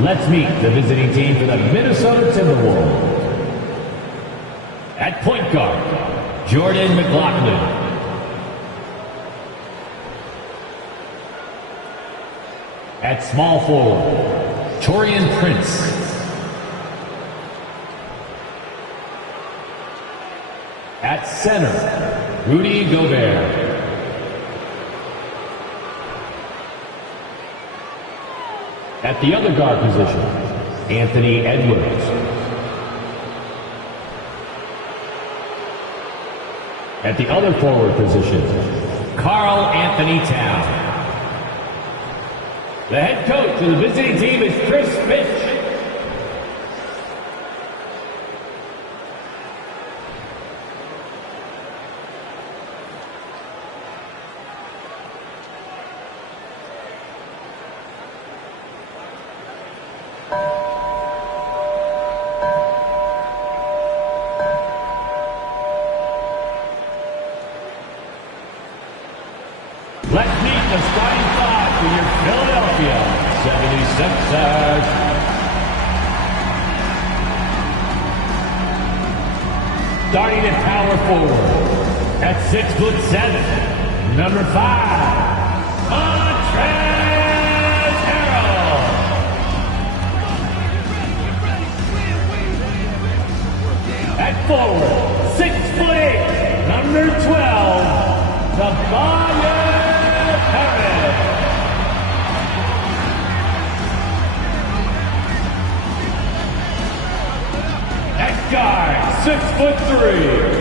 Let's meet the visiting team for the Minnesota Timberwolves. At point guard, Jordan McLaughlin. At small forward, Taurean Prince. At center, Rudy Gobert. At the other guard position, Anthony Edwards. At the other forward position, Karl Anthony Towns. The head coach of the visiting team is Chris Finch. Let's meet the starting five for your Philadelphia 76ers. Starting at power forward, at 6'7", number 5, Montrezl Harrell. At forward, 6'8", number 12, Tobias Harris. At guard, 6'3",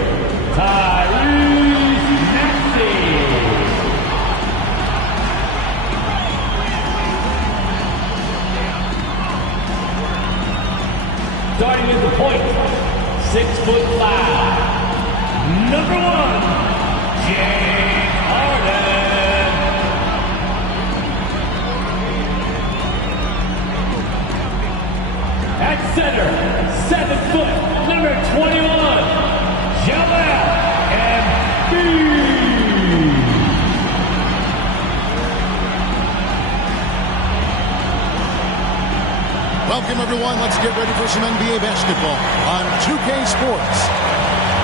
Tyrese Maxey. Starting at the point, 6'5", number 1, James Harden. At center, 7 foot, number 21, Joel Embiid. Welcome, everyone. Let's get ready for some NBA basketball on 2K Sports.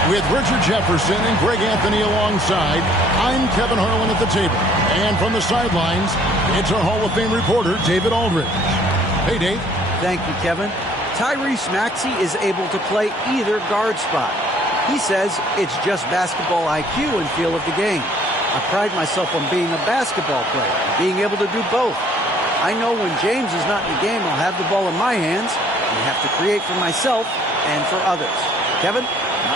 With Richard Jefferson and Greg Anthony alongside, I'm Kevin Harlan at the table. And from the sidelines, it's our Hall of Fame reporter, David Aldridge. Hey, Dave. Thank you, Kevin. Tyrese Maxey is able to play either guard spot. He says it's just basketball IQ and feel of the game. I pride myself on being a basketball player and being able to do both. I know when James is not in the game, I'll have the ball in my hands and have to create for myself and for others. Kevin?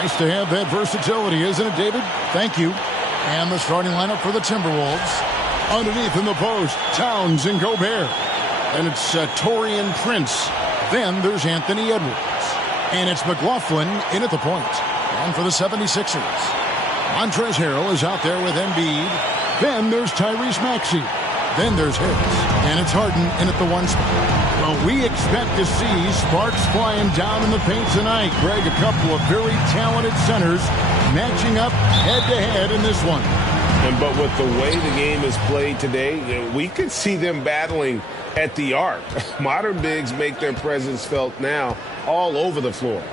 Nice to have that versatility, isn't it, David? Thank you. And the starting lineup for the Timberwolves. Underneath in the post, Towns and Gobert. And it's Taurean Prince. Then there's Anthony Edwards. And it's McLaughlin in at the point. And for the 76ers, Montrezl Harrell is out there with Embiid. Then there's Tyrese Maxey. Then there's Harris. And it's Harden in at the 1 spot. Well, we expect to see sparks flying down in the paint tonight. Greg, a couple of very talented centers matching up head-to-head in this one. But with the way the game is played today, we could see them battling at the arc. Modern bigs make their presence felt now all over the floor.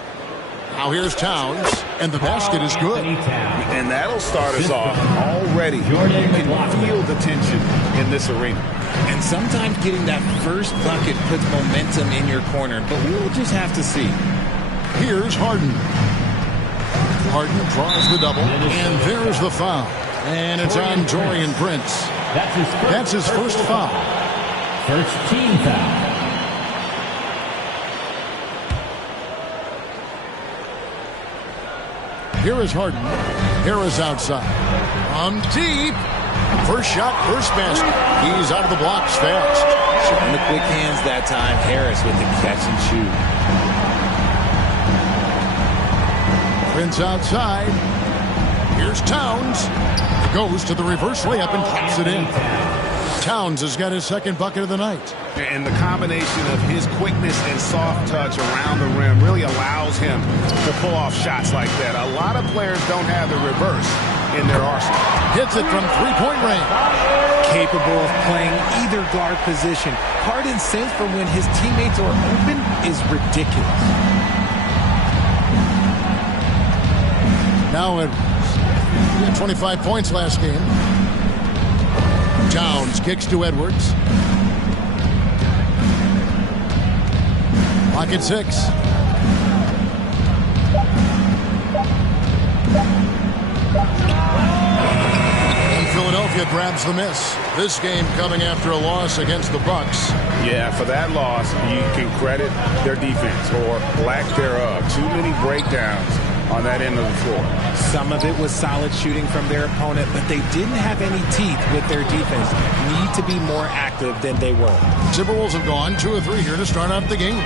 Now here's Towns, and the basket is good. And that'll start us off already. You can feel the tension in this arena. And sometimes getting that first bucket puts momentum in your corner, but we'll just have to see. Here's Harden. Harden draws the double, and there's the foul. And it's on Taurean Prince. That's his first foul. First team foul. Here is Harden. Harris outside. On deep. First shot, first basket. He's out of the blocks fast. Showing the quick hands that time. Harris with the catch and shoot. Prince outside. Here's Towns. Goes to the reverse layup and pops it in. Towns has got his second bucket of the night. And the combination of his quickness and soft touch around the rim really allows him to pull off shots like that. A lot of players don't have the reverse in their arsenal. Hits it from three-point range. Capable of playing either guard position. Harden's sense for when his teammates are open is ridiculous. Now Edwards. He had 25 points last game. Towns kicks to Edwards. Lock at 6. And Philadelphia grabs the miss. This game coming after a loss against the Bucks. Yeah, for that loss, you can credit their defense or lack thereof. Too many breakdowns on that end of the floor. Some of it was solid shooting from their opponent, but they didn't have any teeth with their defense. Need to be more active than they were. Timberwolves have gone 2 of 3 here to start out the game.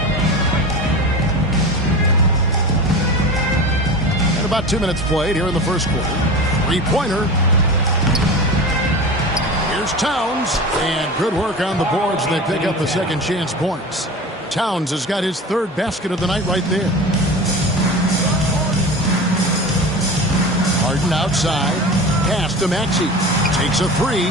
And about 2 minutes played here in the first quarter. Three-pointer. Here's Towns. And good work on the boards. They pick up the second chance points. Towns has got his third basket of the night right there. Harden outside. Pass to Maxey. Takes a 3.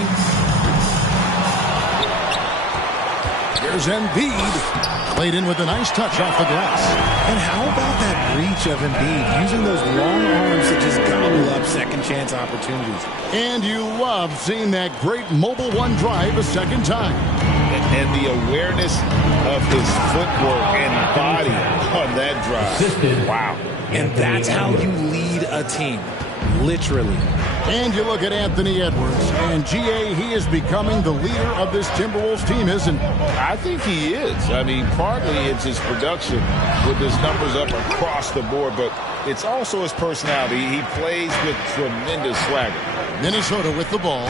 Here's Embiid. Played in with a nice touch off the glass. And how about that reach of Embiid, using those long arms to just gobble up second chance opportunities. And you love seeing that great mobile one drive a second time. And the awareness of his footwork and body on that drive. Wow. And that's how you lead a team. Literally. And you look at Anthony Edwards, and GA, he is becoming the leader of this Timberwolves team, isn't he? I think he is. I mean, partly it's his production with his numbers up across the board, but it's also his personality. He plays with tremendous swagger. Minnesota with the ball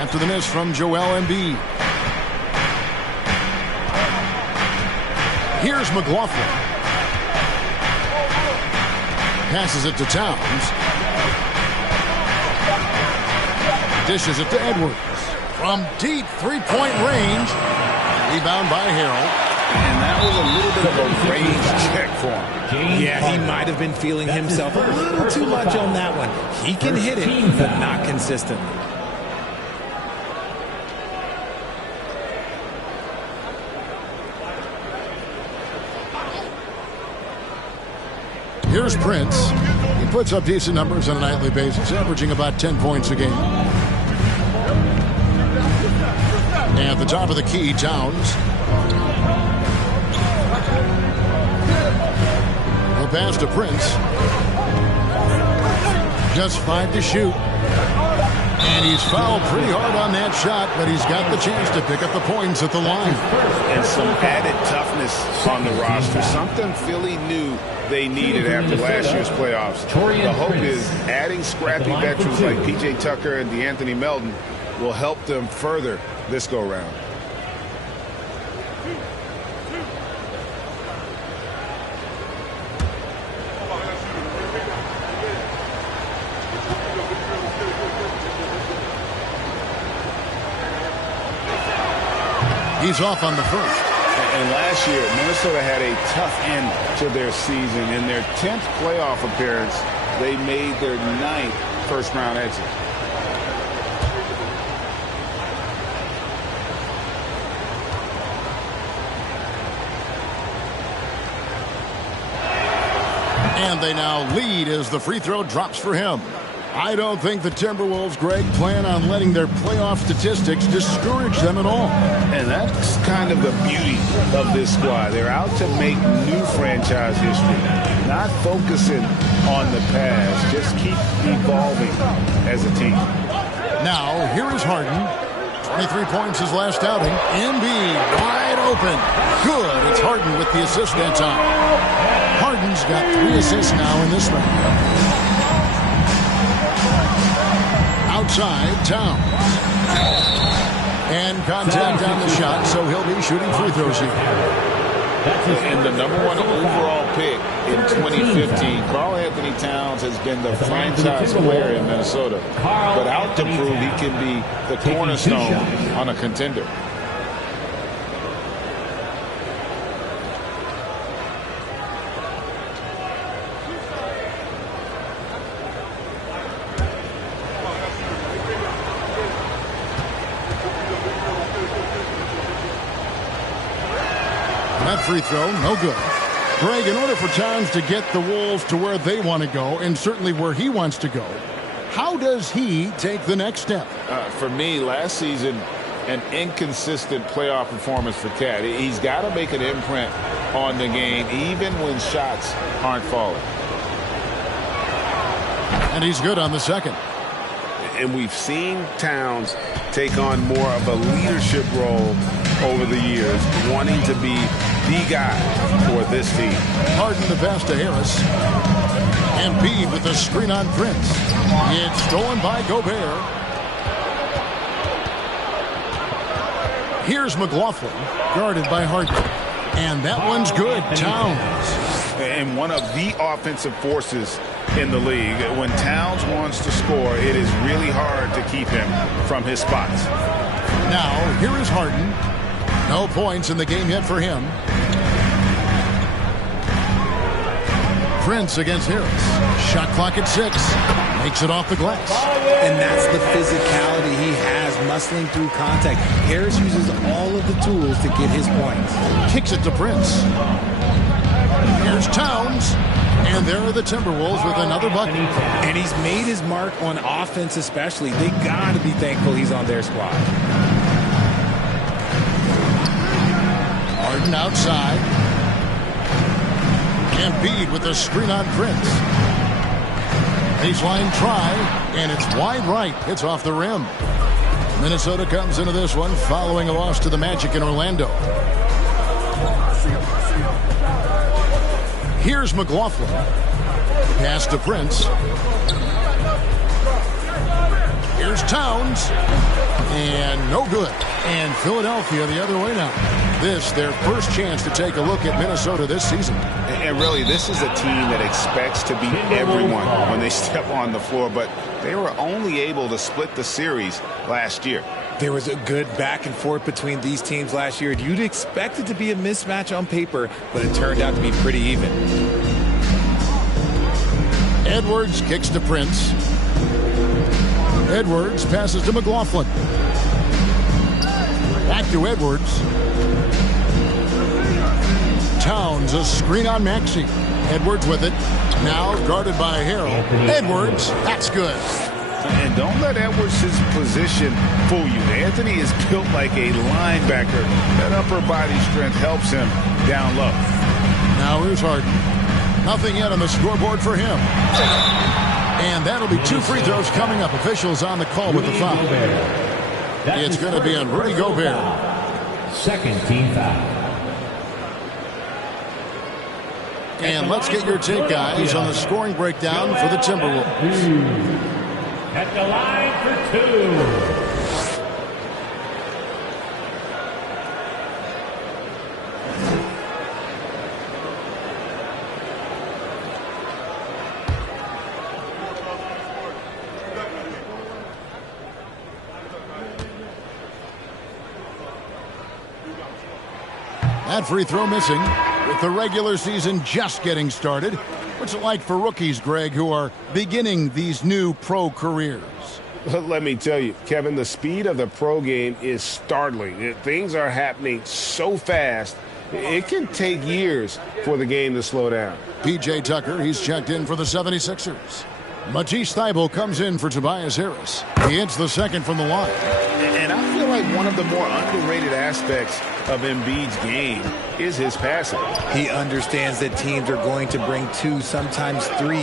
after the miss from Joel Embiid. Here's McLaughlin. Passes it to Towns. Dishes it to Edwards. From deep three-point range. Rebound by Harrell. And that was a little bit of a range check for him. Yeah, he might have been feeling himself a little too much on that one. He can hit it, but not consistently. Here's Prince. He puts up decent numbers on a nightly basis, averaging about 10 points a game. And at the top of the key, Towns. The pass to Prince. Just 5 to shoot. And he's fouled pretty hard on that shot, but he's got the chance to pick up the points at the line. And some added toughness on the roster. Something Philly knew they needed after last year's playoffs. The hope is adding scrappy veterans like P.J. Tucker and DeAnthony Melton will help them further this go-round. He's off on the first. And last year, Minnesota had a tough end to their season. In their 10th playoff appearance, they made their 9th first-round exit. And they now lead as the free throw drops for him. I don't think the Timberwolves, Greg, plan on letting their playoff statistics discourage them at all. And that's kind of the beauty of this squad. They're out to make new franchise history, not focusing on the pass. Just keep evolving as a team. Now, here is Harden. 23 points his last outing. Embiid wide open. Good. It's Harden with the assist that time. Harden's got 3 assists now in this one. Outside, Towns. And contact on the shot, so he'll be shooting free throws here. And the #1 overall pick in 2015, Karl Anthony Towns has been the franchise player in Minnesota. But out to prove he can be the cornerstone on a contender. That free throw, no good. Greg, in order for Towns to get the Wolves to where they want to go, and certainly where he wants to go, how does he take the next step? For me, last season, an inconsistent playoff performance for Cat. He's got to make an imprint on the game, even when shots aren't falling. And he's good on the second. And we've seen Towns take on more of a leadership role over the years, wanting to be the guy for this team. Harden the pass to Harris. Embiid with the screen on Prince. It's stolen by Gobert. Here's McLaughlin, guarded by Harden. And that one's good. Towns. And one of the offensive forces in the league. When Towns wants to score, it is really hard to keep him from his spots. Now, here is Harden. No points in the game yet for him. Prince against Harris. Shot clock at 6. Makes it off the glass. And that's the physicality he has, muscling through contact. Harris uses all of the tools to get his points. Kicks it to Prince. Here's Towns. And there are the Timberwolves with another bucket. And he's made his mark on offense especially. They got to be thankful he's on their squad. Harden outside. Embiid with the screen on Prince. Baseline try, and it's wide right. It's off the rim. Minnesota comes into this one following a loss to the Magic in Orlando. Here's McLaughlin. Pass to Prince. Here's Towns. And no good. And Philadelphia the other way now. This, their first chance to take a look at Minnesota this season. And really, this is a team that expects to beat everyone when they step on the floor, but they were only able to split the series last year. There was a good back and forth between these teams last year. You'd expect it to be a mismatch on paper, but it turned out to be pretty even. Edwards kicks to Prince. Edwards passes to McLaughlin. Back to Edwards. Towns, a screen on Maxey. Edwards with it. Now guarded by Harrell. Edwards, that's good. And don't let Edwards' position fool you. Anthony is built like a linebacker. That upper body strength helps him down low. Now here's Harden. Nothing yet on the scoreboard for him. And that'll be 2 free throws coming up. Officials on the call with the foul. It's going to be on Rudy Gobert. Second team foul. And let's get your take, guys, on the scoring breakdown for the Timberwolves. At the line for 2. That free throw missing. With the regular season just getting started, what's it like for rookies, Greg, who are beginning these new pro careers? Let me tell you, Kevin, the speed of the pro game is startling. Things are happening so fast, it can take years for the game to slow down. P.J. Tucker, he's checked in for the 76ers. Matisse Thybulle comes in for Tobias Harris. He hits the second from the line. And I feel like one of the more underrated aspects of Embiid's game is his passing. He understands that teams are going to bring 2, sometimes 3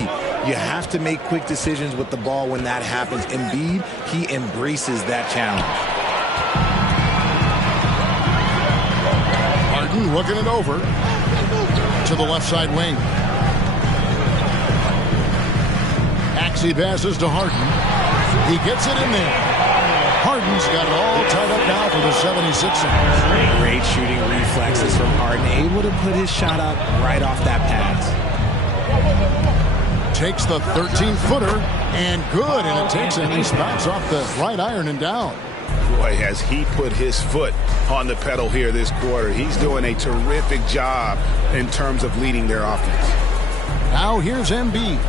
You have to make quick decisions with the ball when that happens. Embiid, he embraces that challenge. Harden looking it over to the left side wing. Maxey passes to Harden. He gets it in there. Harden's got it all tied up now for the 76ers. Great shooting reflexes from Harden. Able to put his shot up right off that pass. Takes the 13-footer and good. And it takes and he spots off the right iron and down. Boy, has he put his foot on the pedal here this quarter. He's doing a terrific job in terms of leading their offense. Now here's Embiid.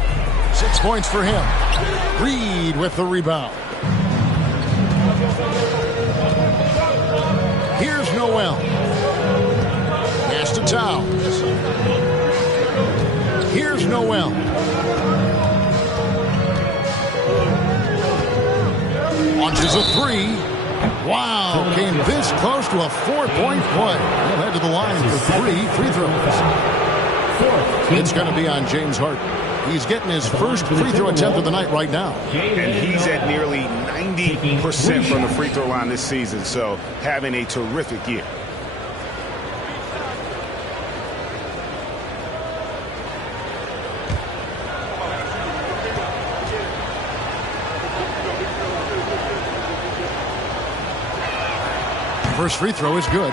6 points for him. Reed with the rebound. Here's Noel. Pass to Towns. Here's Noel. Launches a three. Wow, came this close to a 4-point play. He'll head to the line for 3 free throws. It's going to be on James Harden. He's getting his first free throw attempt of the night right now. And he's at nearly 90% from the free throw line this season, so having a terrific year. First free throw is good.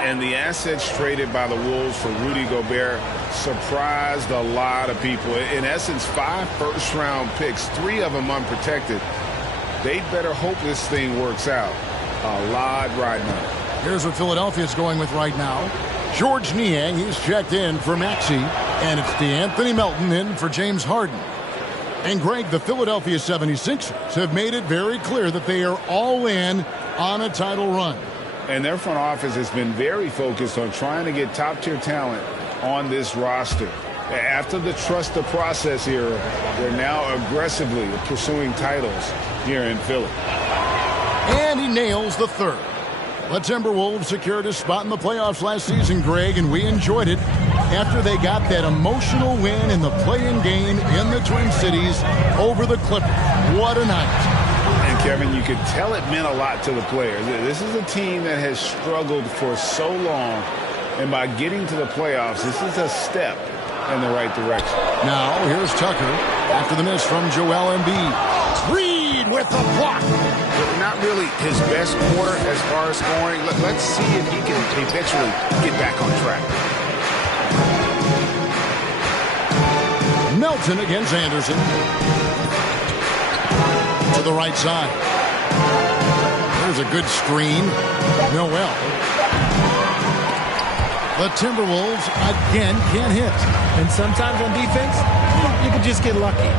And the assets traded by the Wolves for Rudy Gobert surprised a lot of people. In essence, 5 first-round picks, 3 of them unprotected. They'd better hope this thing works out. A lot riding on it. Here's what Philadelphia's going with right now. George Niang, he's checked in for Maxey. And it's DeAnthony Melton in for James Harden. And Greg, the Philadelphia 76ers have made it very clear that they are all in on a title run. And their front office has been very focused on trying to get top-tier talent on this roster. After the trust the process era, they're now aggressively pursuing titles here in Philly. And he nails the third. The Timberwolves secured a spot in the playoffs last season, Greg, and we enjoyed it after they got that emotional win in the play-in game in the Twin Cities over the Clippers. What a night. And Kevin, you could tell it meant a lot to the players. This is a team that has struggled for so long, and by getting to the playoffs, this is a step in the right direction. Now, here's Tucker after the miss from Joel Embiid. Reed with the block. Not really his best quarter as far as scoring. Let's see if he can eventually get back on track. Melton against Anderson. To the right side. There's a good screen. Noel. The Timberwolves again can't hit. And sometimes on defense, you can just get lucky.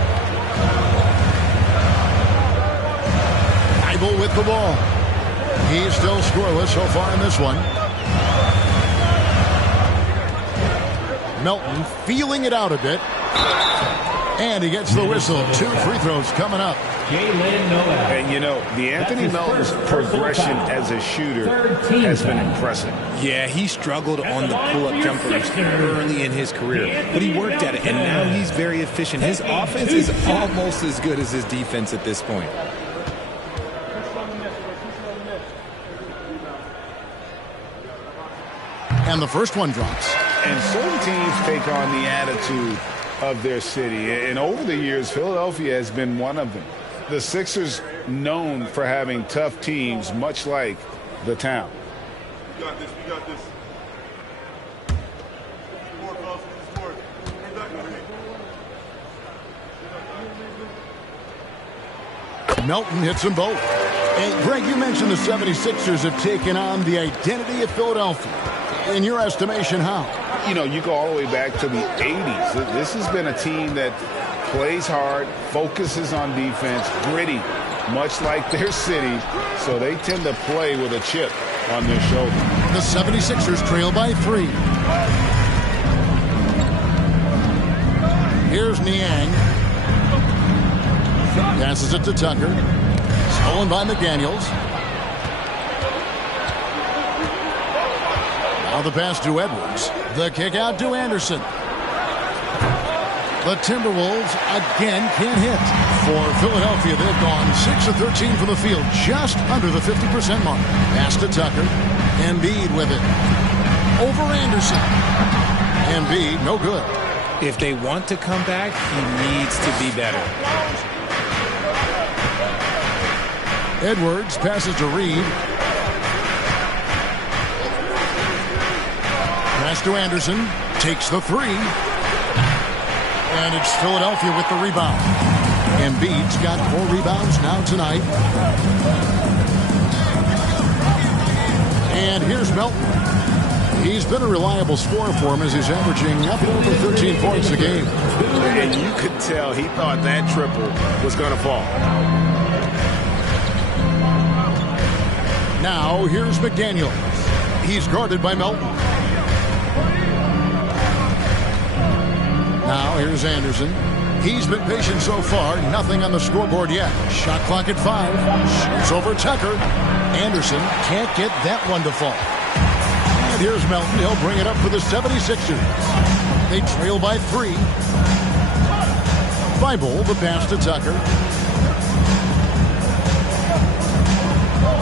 Eibel with the ball. He's still scoreless so far in this one. Melton feeling it out a bit. And he gets the whistle. 2 free throws coming up. And, you know, DeAnthony Melton's progression as a shooter has been impressive. Yeah, he struggled on the pull-up jumpers early in his career, but he worked at it, and now he's very efficient. His offense is almost as good as his defense at this point. And the first one drops. And certain teams take on the attitude of their city. And over the years, Philadelphia has been one of them. The Sixers known for having tough teams, much like the town. We got this. We got this. Melton hits them both. And Greg, you mentioned the 76ers have taken on the identity of Philadelphia. In your estimation, how? You know, you go all the way back to the 80s. This has been a team that plays hard, focuses on defense, gritty, much like their city, so they tend to play with a chip on their shoulder. The 76ers trail by 3. Here's Niang. Passes it to Tucker. Stolen by McDaniels. Now the pass to Edwards. The kick out to Anderson. The Timberwolves again can't hit. For Philadelphia, they've gone 6 of 13 from the field, just under the 50% mark. Pass to Tucker. Embiid with it. Over Anderson. Embiid, no good. If they want to come back, he needs to be better. Edwards passes to Reed. Pass to Anderson. Takes the three. And it's Philadelphia with the rebound. Embiid's got 4 rebounds now tonight. And here's Melton. He's been a reliable scorer for him as he's averaging up over 13 points a game. And you could tell he thought that triple was going to fall. Now here's McDaniels. He's guarded by Melton. Now here's Anderson. He's been patient so far. Nothing on the scoreboard yet. Shot clock at 5. Shoots over Tucker. Anderson can't get that one to fall. And here's Melton. He'll bring it up for the 76ers. They trail by 3. Bible, the pass to Tucker.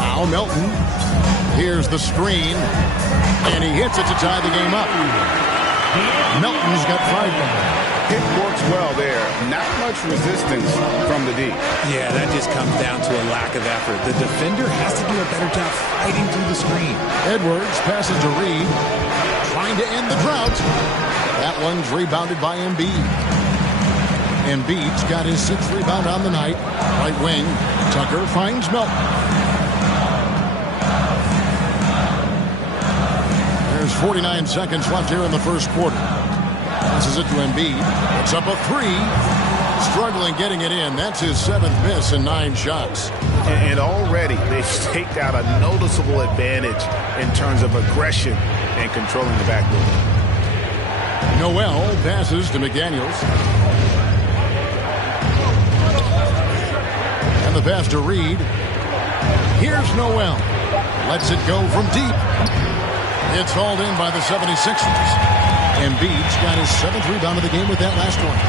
Now Melton. Here's the screen. And he hits it to tie the game up. Melton's got 5. It works well there. Not much resistance from the D. Yeah, that just comes down to a lack of effort. The defender has to do a better job fighting through the screen. Edwards passes to Reed. Trying to end the drought. That one's rebounded by Embiid. Embiid's got his 6th rebound on the night. Right wing. Tucker finds Melton. There's 49 seconds left here in the first quarter. Passes it to Embiid. It's up a 3. Struggling getting it in. That's his 7th miss in 9 shots. And already they've staked out a noticeable advantage in terms of aggression and controlling the backboard. Noel passes to McDaniels. And the pass to Reed. Here's Noel. Lets it go from deep. It's hauled in by the 76ers. Embiid's got his 7th rebound of the game with that last one.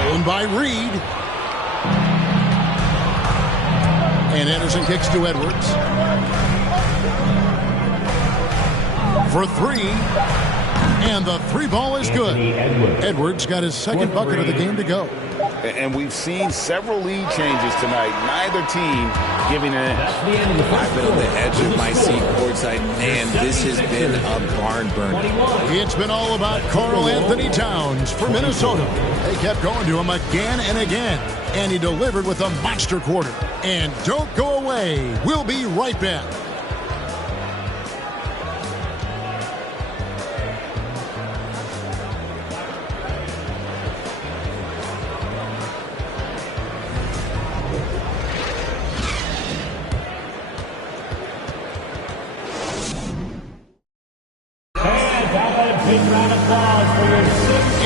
Stolen by Reed. And Anderson kicks to Edwards. For 3. And the 3 ball is good. Edwards got his 2nd bucket of the game to go. And we've seen several lead changes tonight. Neither team giving an edge. I've been on the edge of my seat courtside. Man, this has been a barn burner. It's been all about Karl Anthony Towns for Minnesota. They kept going to him again and again. And he delivered with a monster quarter. And don't go away. We'll be right back.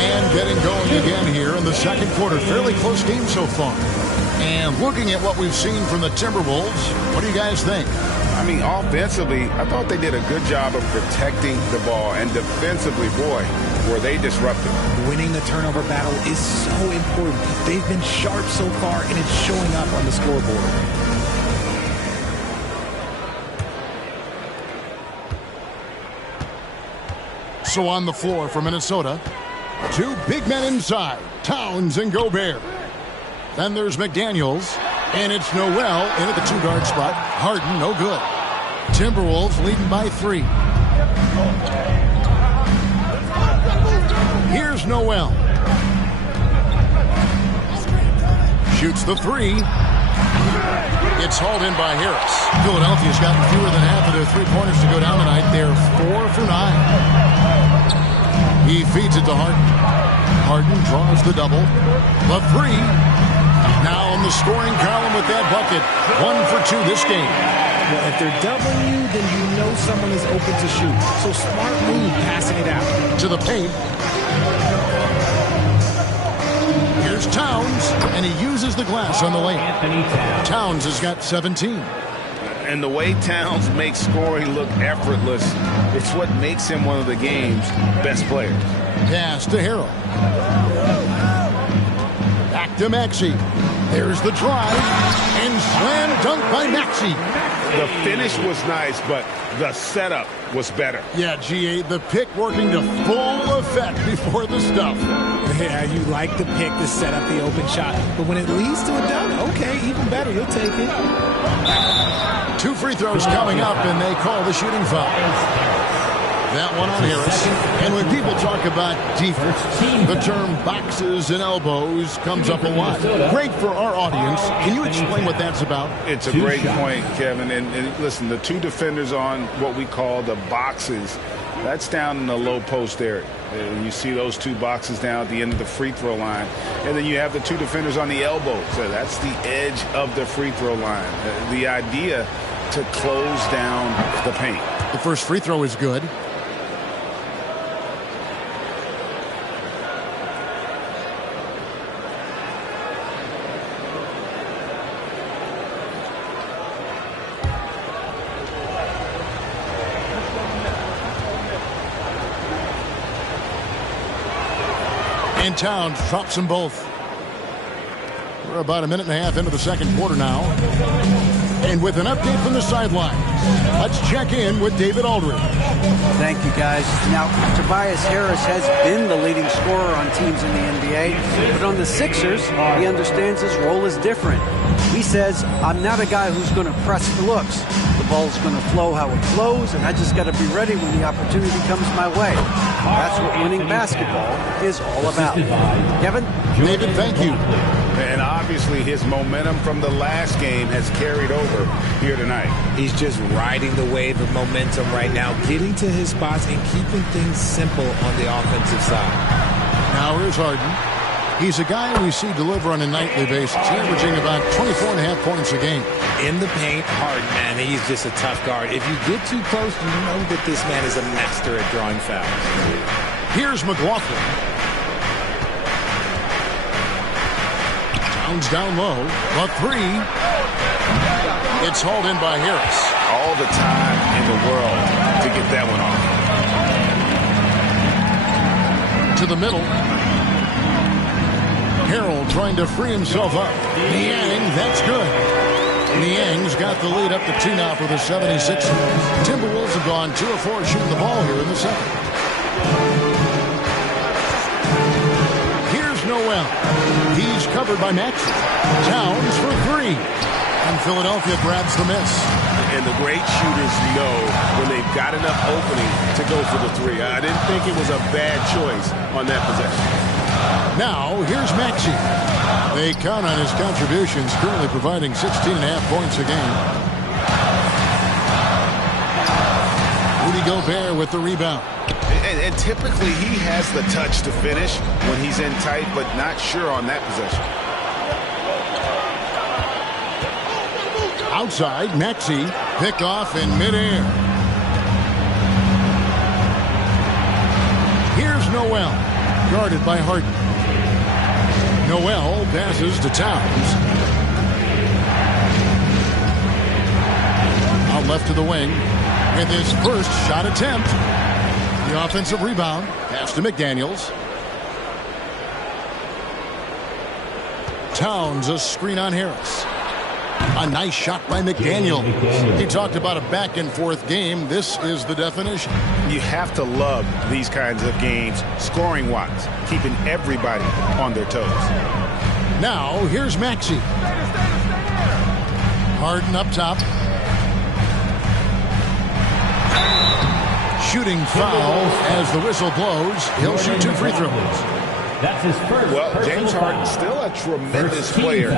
And getting going again here in the second quarter. Fairly close game so far. And looking at what we've seen from the Timberwolves, what do you guys think? I mean, offensively, I thought they did a good job of protecting the ball. And defensively, boy, were they disruptive. Winning the turnover battle is so important. They've been sharp so far, and it's showing up on the scoreboard. So on the floor for Minnesota, 2 big men inside, Towns and Gobert. Then there's McDaniels, and it's Noel in at the 2-guard spot. Harden, no good. Timberwolves leading by 3. Here's Noel. Shoots the 3. It's hauled in by Harris. Philadelphia's gotten fewer than half of their 3-pointers to go down tonight. They're 4 for 9. He feeds it to Harden. Harden draws the double. The 3. Now on the scoring column with that bucket. 1 for 2 this game. Well, if they're doubling you, then you know someone is open to shoot. So smart move passing it out. To the paint. Here's Towns, and he uses the glass on the lane. Towns has got 17. And the way Towns makes scoring look effortless, it's what makes him one of the game's best players. Pass to Harrell. to Maxey. There's the drive, and slam dunk by Maxey. The finish was nice, but the setup was better. Yeah, GA, the pick working to full effect before the stuff. Yeah, you like the pick to set up the open shot, but when it leads to a dunk, okay, even better, you'll take it. 2 free throws coming up, and they call the shooting foul. That one on Harris. And when people talk about defense, the term boxes and elbows comes up a lot. Great for our audience. Can you explain what that's about? It's a great point, Kevin. And listen, the 2 defenders on what we call the boxes, that's down in the low post area. And you see those 2 boxes down at the end of the free throw line. And then you have the 2 defenders on the elbows. So that's the edge of the free throw line. The idea to close down the paint. The first free throw is good. And Towns drops them both. We're about a minute and a half into the second quarter now. And with an update from the sidelines, let's check in with David Aldridge. Thank you, guys. Now, Tobias Harris has been the leading scorer on teams in the NBA, but on the Sixers, he understands his role is different. He says, I'm not a guy who's going to press for looks. The ball's going to flow how it flows, and I just got to be ready when the opportunity comes my way. That's what winning basketball is all about. Kevin? David, thank you. And obviously his momentum from the last game has carried over here tonight. He's just riding the wave of momentum right now, getting to his spots and keeping things simple on the offensive side. Now here's Harden. He's a guy we see deliver on a nightly basis, averaging about 24.5 points a game. In the paint, Harden, man, he's just a tough guard. If you get too close, you know that this man is a master at drawing fouls. Here's McLaughlin. Towns down low. The 3. It's hauled in by Harris. All the time in the world to get that one off. To the middle. Harrell trying to free himself up. Niang, that's good. Niang's got the lead up to 2 now for the 76ers. Timberwolves have gone 2 of 4 shooting the ball here in the second. Here's Noel. He's covered by Maxey. Towns for 3. And Philadelphia grabs the miss. And the great shooters know when they've got enough opening to go for the 3. I didn't think it was a bad choice on that possession. Now, here's Maxey. They count on his contributions, currently providing 16.5 points a game. Rudy Gobert with the rebound. And typically he has the touch to finish when he's in tight, but not sure on that possession. Outside, Maxey, pick off in midair. Here's Noel, guarded by Harden. Noel passes to Towns. Out left to the wing with his first shot attempt. The offensive rebound. Pass to McDaniels. Towns, a screen on Harris. A nice shot by McDaniel. He talked about a back-and-forth game. This is the definition. You have to love these kinds of games, scoring-wise, keeping everybody on their toes. Now, here's Maxey. Harden up top. Shooting foul as the whistle blows. He'll shoot 2 free throws. That's his first. Well, James Harden, still a tremendous player,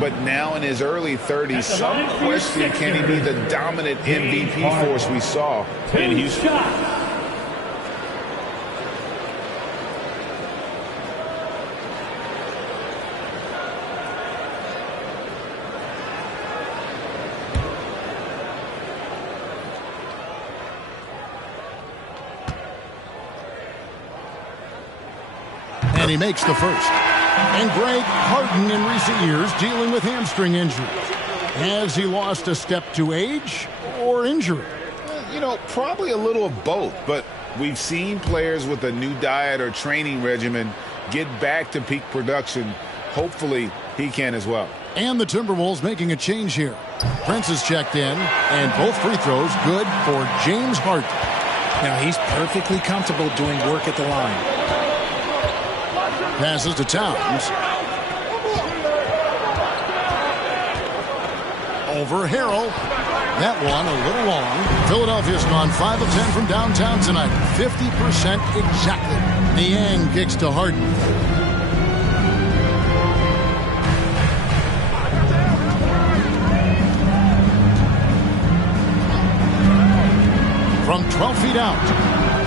but now in his early 30s, some question, can he be the dominant MVP force we saw in Houston? And he makes the first. And Greg Harden in recent years dealing with hamstring injury. Has he lost a step to age or injury? You know, probably a little of both, but we've seen players with a new diet or training regimen get back to peak production Hopefully, he can as well. And the Timberwolves making a change here. Prince is checked in, and both free throws good for James Harden. Now he's perfectly comfortable doing work at the line. Passes to Towns. Over Harrell. That one a little long. Philadelphia's gone 5 of 10 from downtown tonight. 50% exactly. Niang kicks to Harden. From 12 feet out.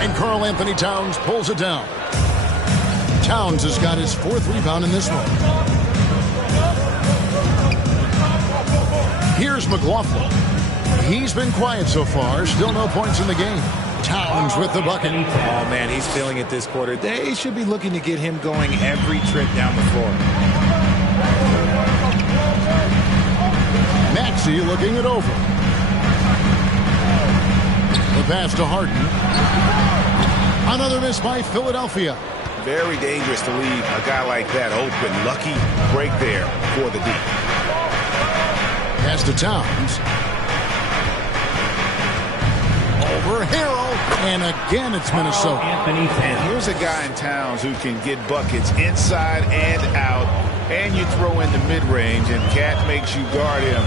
And Karl Anthony Towns pulls it down. Towns has got his 4th rebound in this one. Here's McLaughlin. He's been quiet so far. Still no points in the game. Towns with the bucket. Oh, man, he's feeling it this quarter. They should be looking to get him going every trip down the floor. Maxey looking it over. The pass to Harden. Another miss by Philadelphia. Very dangerous to leave a guy like that open. Lucky break there for the D. Pass to Towns. Over Harrell. And again, it's Minnesota. And here's a guy in Towns who can get buckets inside and out. And you throw in the mid-range, and Cat makes you guard him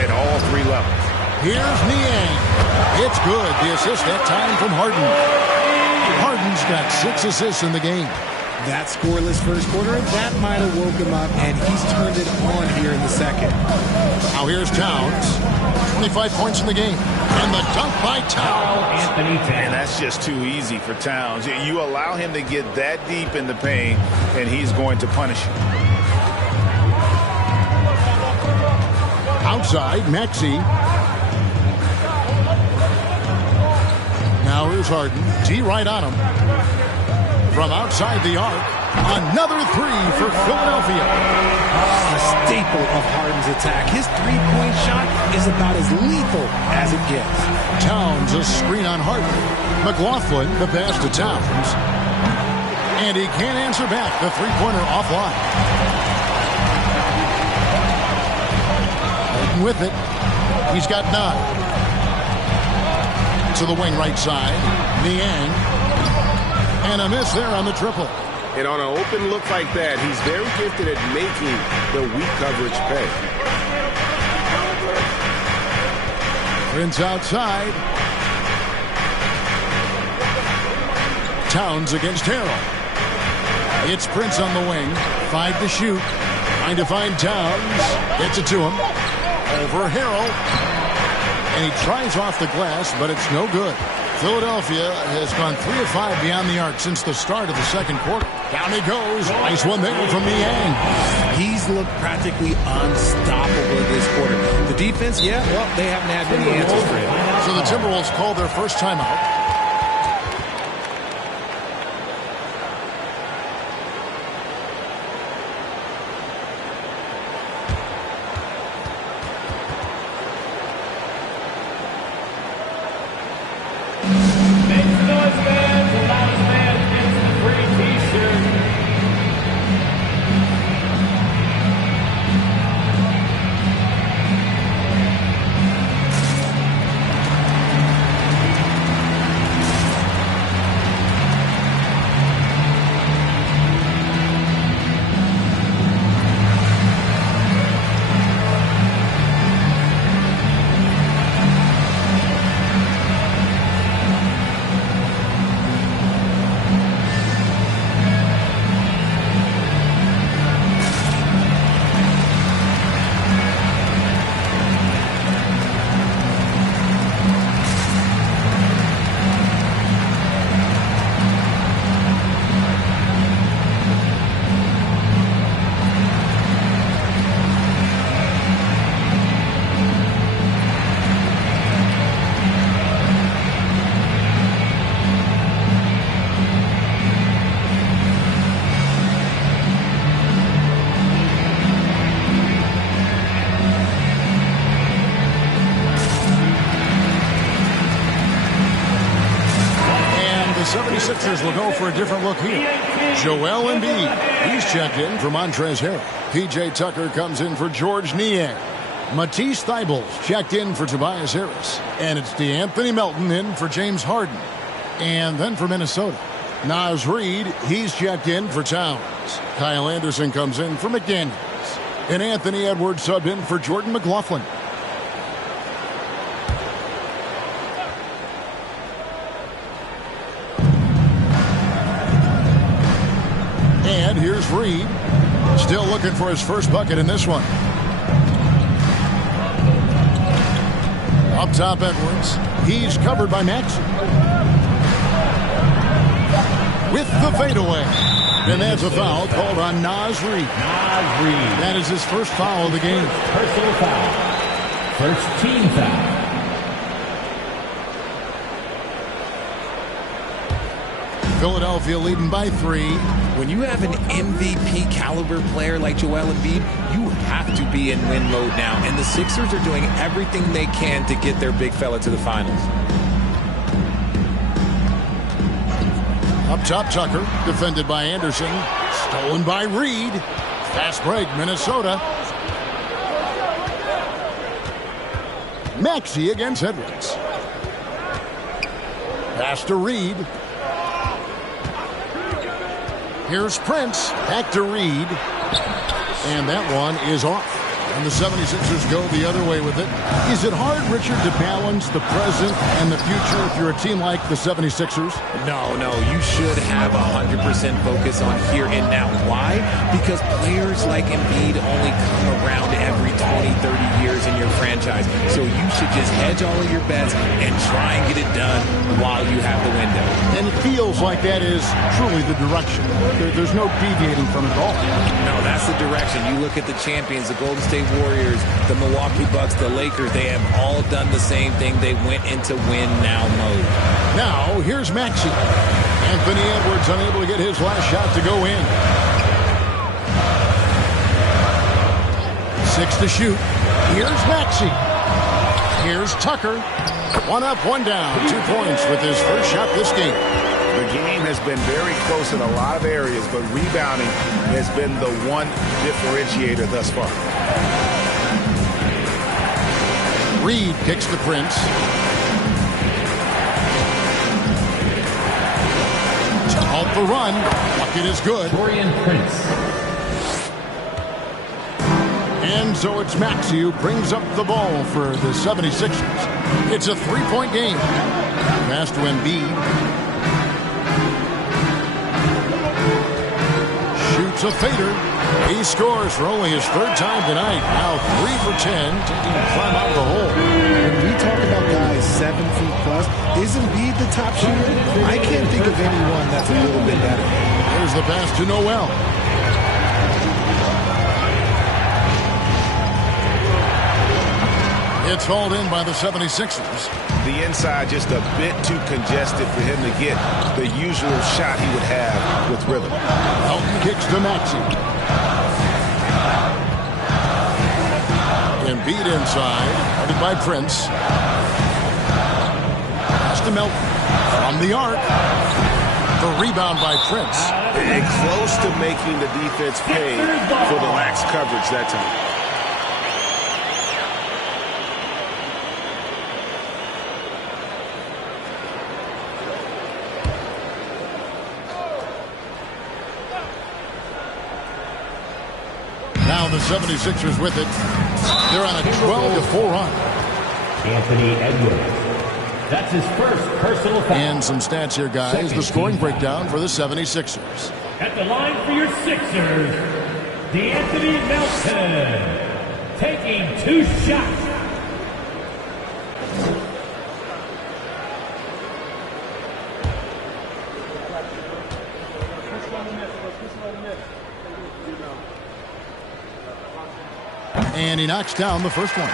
at all 3 levels. Here's Niang. It's good. The assist that time from Harden. Harden's got 6 assists in the game. That scoreless first quarter, that might have woke him up, and he's turned it on here in the second. Now here's Towns. 25 points in the game. And the dunk by Towns. And that's just too easy for Towns. You allow him to get that deep in the paint, and he's going to punish you. Outside, Maxey. Now here's Harden. D right on him. From outside the arc, another 3 for Philadelphia. A staple of Harden's attack. His three-point shot is about as lethal as it gets. Towns a screen on Harden. McLaughlin, the pass to Towns. And he can't answer back. The three-pointer offline. Harden with it. He's got 9. To the wing right side. Niang. And a miss there on the triple. And on an open look like that, he's very gifted at making the weak coverage pay. Prince outside. Towns against Harrell. It's Prince on the wing. 5 to shoot. Trying to find Towns. Gets it to him. Over Harrell. And he tries off the glass, but it's no good. Philadelphia has gone 3 of 5 beyond the arc since the start of the second quarter. Down he goes. Nice one there from Niang. He's looked practically unstoppable this quarter. The defense, yeah, well, they haven't had many answers for him. So the Timberwolves called their first timeout. 76ers will go for a different look here. Joel Embiid. He's checked in for Montrezl Harrell. P.J. Tucker comes in for George Niang. Matisse Thybulle checked in for Tobias Harris. And it's DeAnthony Melton in for James Harden. And then for Minnesota, Naz Reid, he's checked in for Towns. Kyle Anderson comes in for McDaniels. And Anthony Edwards subbed in for Jordan McLaughlin. And here's Reid. Still looking for his first bucket in this one. Up top, Edwards. He's covered by Maxey. With the fadeaway. And that's a foul called on Naz Reid. That is his first foul of the game. Personal foul. First team foul. Philadelphia leading by 3. When you have an MVP caliber player like Joel Embiid, you have to be in win mode now. And the Sixers are doing everything they can to get their big fella to the finals. Up top, Tucker, defended by Anderson. Stolen by Reid. Fast break, Minnesota. Maxey against Edwards. Pass to Reid. Here's Prince. Back to Reid. And that one is off. And the 76ers go the other way with it. Is it hard, Richard, to balance the present and the future if you're a team like the 76ers? No. You should have 100% focus on here and now. Why? Because players like Embiid only come around every 20, 30 years in your franchise. So you should just hedge all of your bets and try and get it done while you have the window. And it feels like that is truly the direction. There's no deviating from it at all. No, that's the direction. You look at the champions, the Golden State Warriors, the Milwaukee Bucks, the Lakers, they have all done the same thing. They went into win now mode. Now, here's Maxey. Anthony Edwards unable to get his last shot to go in. 6 to shoot. Here's Maxey. Here's Tucker. 1 up, 1 down. 2 points with his first shot this game. The game has been very close in a lot of areas, but rebounding has been the one differentiator thus far. Reid kicks to Prince. Out the run. Bucket is good. Dorian Prince. And so it's Maxey who brings up the ball for the 76ers. It's a 3-point game. Pass to Embiid. Shoots a fader. He scores for only his 3rd time tonight. Now 3 for 10, taking a climb out of the hole. When we talk about guys 7 feet plus, is Embiid the top shooter? I can't think of anyone that's a little bit better. There's the pass to Noel. It's hauled in by the 76ers. The inside just a bit too congested for him to get the usual shot he would have with rhythm. Elton kicks to Maxey. Embiid inside, headed by Prince. Pass to Melton. From the arc. The rebound by Prince. And close to making the defense pay for the lax coverage that time. Now the 76ers with it. They're on a 12-4 run. Anthony Edwards. That's his first personal foul. And some stats here, guys. The scoring breakdown for the 76ers. At the line for your Sixers, DeAnthony Melton. Taking 2 shots. And he knocks down the first one.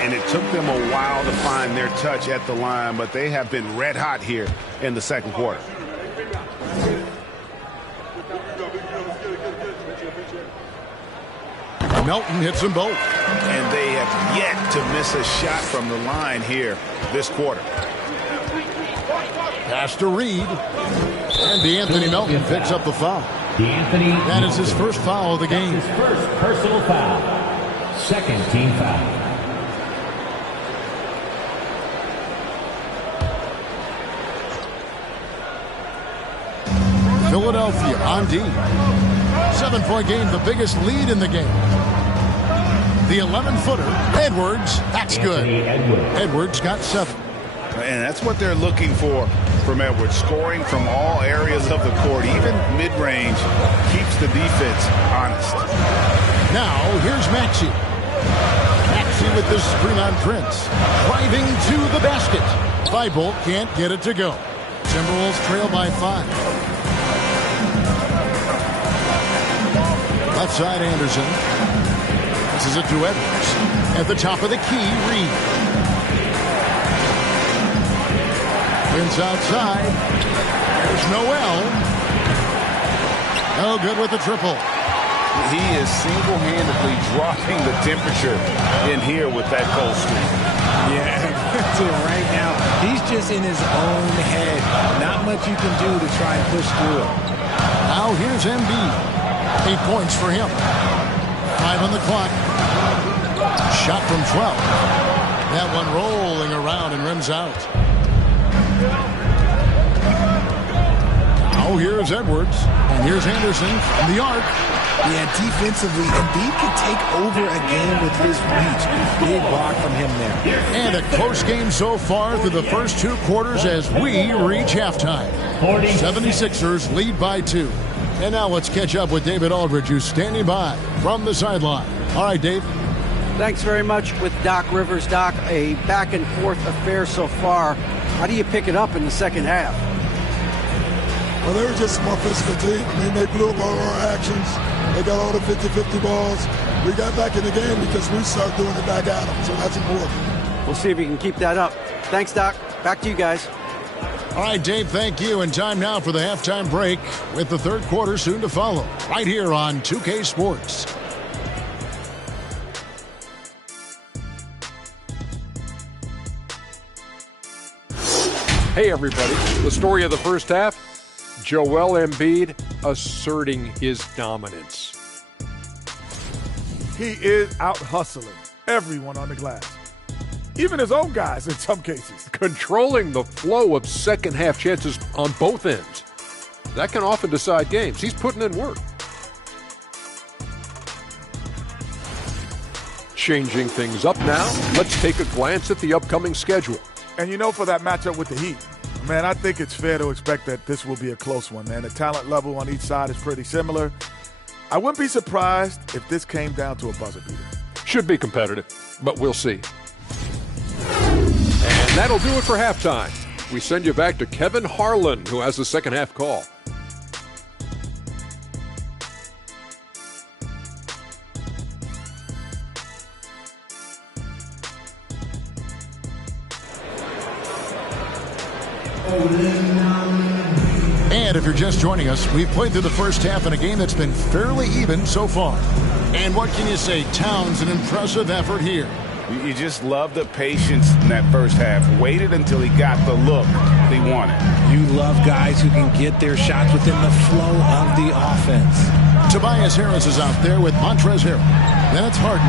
And it took them a while to find their touch at the line, but they have been red hot here in the second quarter. Melton hits them both. And they have yet to miss a shot from the line here this quarter. Pass to Reed. And DeAnthony Melton picks up the foul. That is his first foul of the game. His first personal foul. Second team foul. Philadelphia on D. 7-point game, the biggest lead in the game. The 11-footer, Edwards, that's good. Edwards got 7. And that's what they're looking for from Edwards, scoring from all areas of the court, even mid-range, keeps the defense honest. Now, here's Maxey. Maxey with the screen on Prince. Driving to the basket. Thibault can't get it to go. Timberwolves trail by 5. Left side, Anderson. This is it to Edwards. At the top of the key, Reed. Prince outside. There's Noel. No good with the triple. He is single-handedly dropping the temperature in here with that cold streak. Yeah, right now, he's just in his own head. Not much you can do to try and push through it. Now here's Embiid. 8 points for him. 5 on the clock. Shot from 12. That one rolling around and rims out. Now here's Edwards. And here's Anderson from the arc. Yeah, defensively, Embiid can take over a game with his reach. Big block from him there. And a close game so far through the first 2 quarters as we reach halftime. 76ers lead by 2. And now let's catch up with David Aldridge, who's standing by from the sideline. All right, Dave. Thanks very much with Doc Rivers. Doc, a back-and-forth affair so far. How do you pick it up in the second half? Well, they were just a more physical team. I mean, they blew up all our actions. They got all the 50-50 balls. We got back in the game because we started doing it back at them, so that's important. We'll see if you can keep that up. Thanks, Doc. Back to you guys. All right, Dave, thank you. And time now for the halftime break with the third quarter soon to follow right here on 2K Sports. Hey, everybody. The story of the first half, Joel Embiid asserting his dominance. He is out hustling everyone on the glass. Even his own guys in some cases. Controlling the flow of second half chances on both ends. That can often decide games. He's putting in work. Changing things up now, let's take a glance at the upcoming schedule. And you know, for that matchup with the Heat, man, I think it's fair to expect that this will be a close one, man. The talent level on each side is pretty similar. I wouldn't be surprised if this came down to a buzzer beater. Should be competitive, but we'll see. And that'll do it for halftime. We send you back to Kevin Harlan, who has the second half call. And if you're just joining us, we've played through the first half in a game that's been fairly even so far. And what can you say? Towns, an impressive effort here. You just love the patience in that first half. Waited until he got the look he wanted. You love guys who can get their shots within the flow of the offense. Tobias Harris is out there with Montrezl Harrell. Then it's Harden.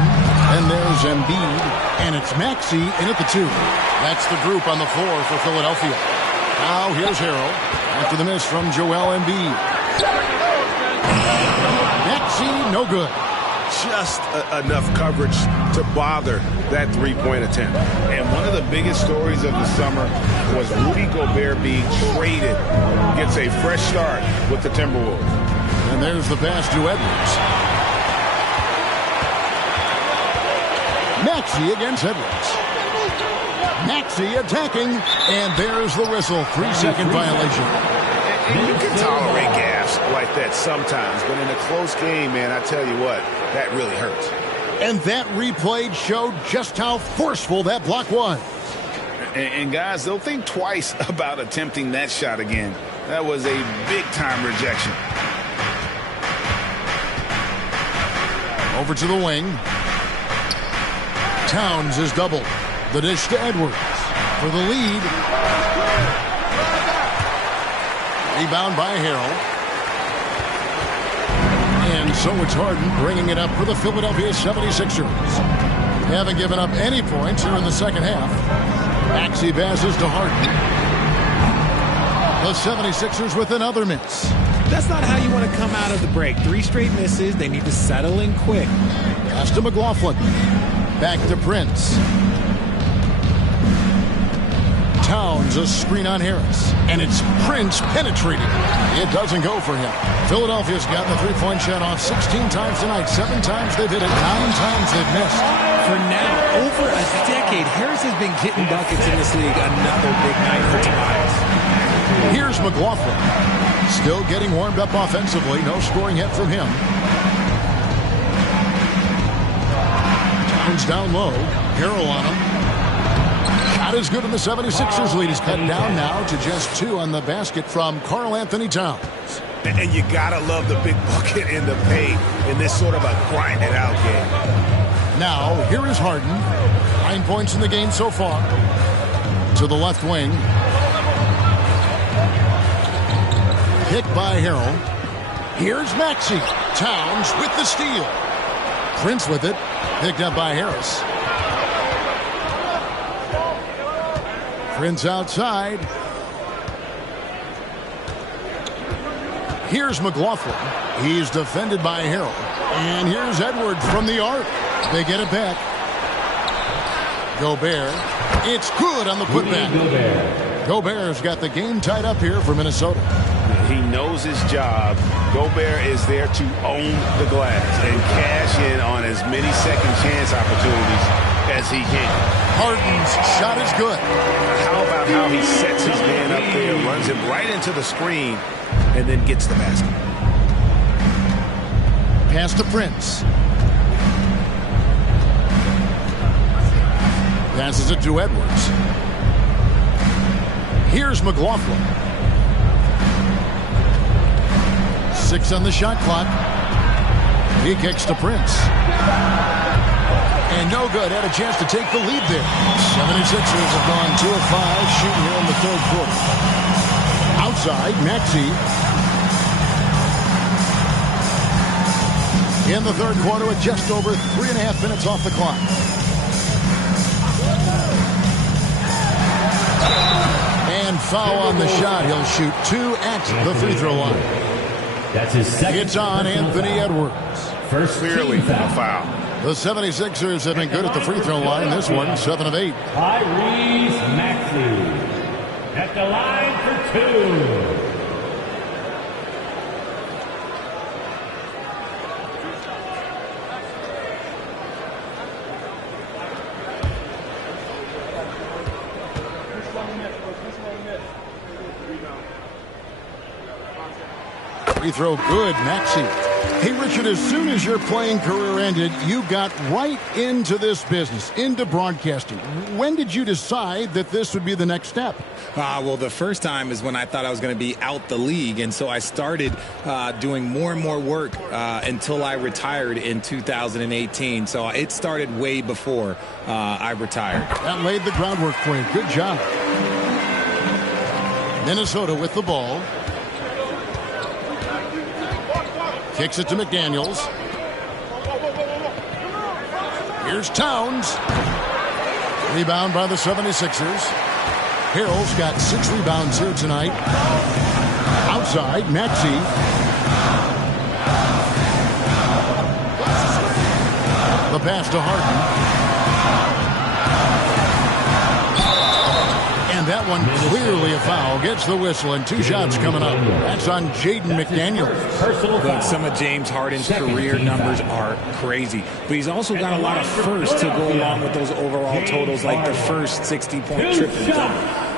And there's Embiid. And it's Maxey in at the 2. That's the group on the floor for Philadelphia. Now here's Harrell after the miss from Joel Embiid. Maxey, no good. Just enough coverage to bother that three-point attempt. And one of the biggest stories of the summer was Rudy Gobert being traded. Gets a fresh start with the Timberwolves. And there's the pass to Edwards. Maxey against Edwards. Maxey attacking, and there's the whistle. 3-second violation. And you can tolerate gaffes like that sometimes, but in a close game, man, I tell you what, that really hurts. And that replay showed just how forceful that block was. And guys, they'll think twice about attempting that shot again. That was a big-time rejection. Over to the wing. Towns is doubled. The dish to Edwards for the lead. Rebound by Harrell. And so it's Harden bringing it up for the Philadelphia 76ers. They haven't given up any points here in the second half. Maxey passes to Harden. The 76ers with another miss. That's not how you want to come out of the break. 3 straight misses. They need to settle in quick. Pass to McLaughlin. Back to Prince. Towns, a screen on Harris. And it's Prince penetrating. It doesn't go for him. Philadelphia's gotten the three-point shot off 16 times tonight. 7 times they've hit it. 9 times they've missed. For now, over a decade, Harris has been getting buckets in this league. Another big night for Tobias. Here's McLaughlin. Still getting warmed up offensively. No scoring yet from him. Towns down low. Harrell on him. Not as good in the 76ers lead. Is cut down now to just 2 on the basket from Karl Anthony Towns. And you gotta love the big bucket in the paint in this sort of a grinded out game. Now, here is Harden. 9 points in the game so far. To the left wing. Picked by Harrell. Here's Maxey. Towns with the steal. Prince with it. Picked up by Harris. Prince outside. Here's McLaughlin. He's defended by Harrell. And here's Edwards from the arc. They get it back. Gobert. It's good on the putback. Gobert's got the game tied up here for Minnesota. He knows his job. Gobert is there to own the glass and cash in on as many second chance opportunities as he can. Harden's shot is good. How about how he sets his man up there, runs him right into the screen, and then gets the basket. Pass to Prince. Passes it to Edwards. Here's McLaughlin. 6 on the shot clock. He kicks to Prince. And no good. Had a chance to take the lead there. 76ers have gone 2 of 5 shooting here in the third quarter. Outside, Maxey. In the third quarter with just over 3.5 minutes off the clock. And foul on the shot. He'll shoot 2 at the free throw line. That's his second. It's on Anthony Edwards. First clearly a foul. The 76ers have been good at the free throw line. This one, 7 of 8. Tyrese Maxey at the line for 2. Free throw good, Maxey. Hey, Richard, as soon as your playing career ended, you got right into this business, into broadcasting. When did you decide that this would be the next step? Well, the first time is when I thought I was going to be out the league, and so I started doing more and more work until I retired in 2018. So it started way before I retired. That laid the groundwork for you. Good job. Minnesota with the ball. Kicks it to McDaniels. Here's Towns. Rebound by the 76ers. Harrell's got 6 rebounds here tonight. Outside, Maxey. The pass to Harden. And that one clearly a foul. Gets the whistle and 2 shots coming up. That's on Jaden McDaniels. Look, some of James Harden's career numbers are crazy. But he's also got a lot of firsts to go along with those overall totals, like the first 60-point triple.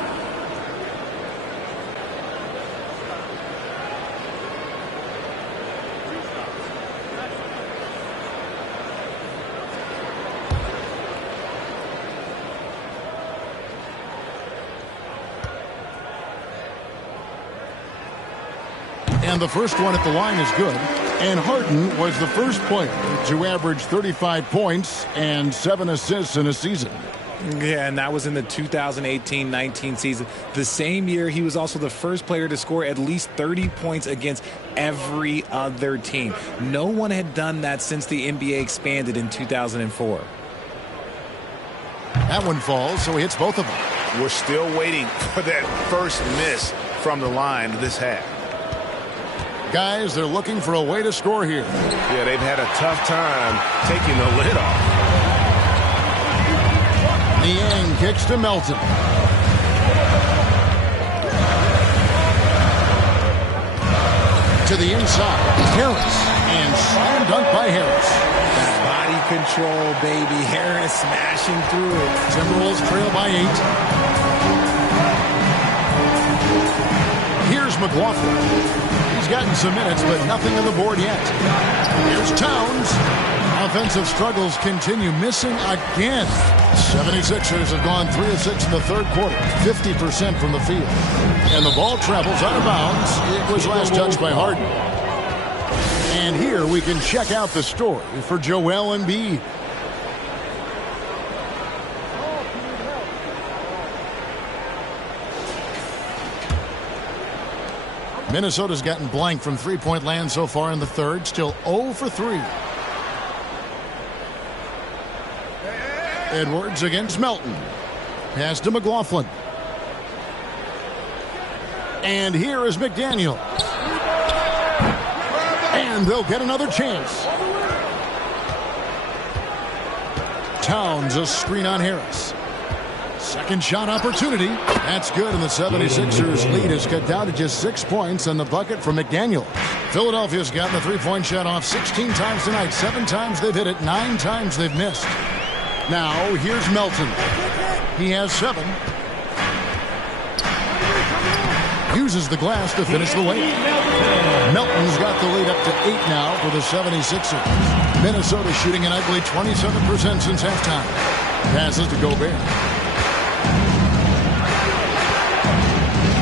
And the first one at the line is good. And Harden was the first player to average 35 points and 7 assists in a season. Yeah, and that was in the 2018-19 season. The same year, he was also the first player to score at least 30 points against every other team. No one had done that since the NBA expanded in 2004. That one falls, so he hits both of them. We're still waiting for that first miss from the line this half. Guys, they're looking for a way to score here. Yeah, they've had a tough time taking the lid off. Niang kicks to Melton. To the inside, Harris, and slam dunk by Harris. That body control, baby. Harris smashing through it. Timberwolves trail by 8. Here's McLaughlin. He's gotten some minutes, but nothing on the board yet. Here's Towns. Offensive struggles continue, missing again. 76ers have gone 3 of 6 in the third quarter, 50% from the field. And the ball travels out of bounds. It was last touched by Harden. And here we can check out the story for Joel Embiid. Minnesota's gotten blank from three-point land so far in the third, still 0 for 3. Edwards against Melton. Pass to McLaughlin. And here is McDaniel. And they'll get another chance. Towns a screen on Harris. Second shot opportunity. That's good, and the 76ers lead is cut down to just 6 points on the bucket from McDaniel. Philadelphia's gotten the three-point shot off 16 times tonight. 7 times they've hit it, 9 times they've missed. Now, here's Melton. He has 7. Uses the glass to finish the layup. Melton's got the lead up to 8 now for the 76ers. Minnesota shooting an ugly 27% since halftime. Passes to Gobert.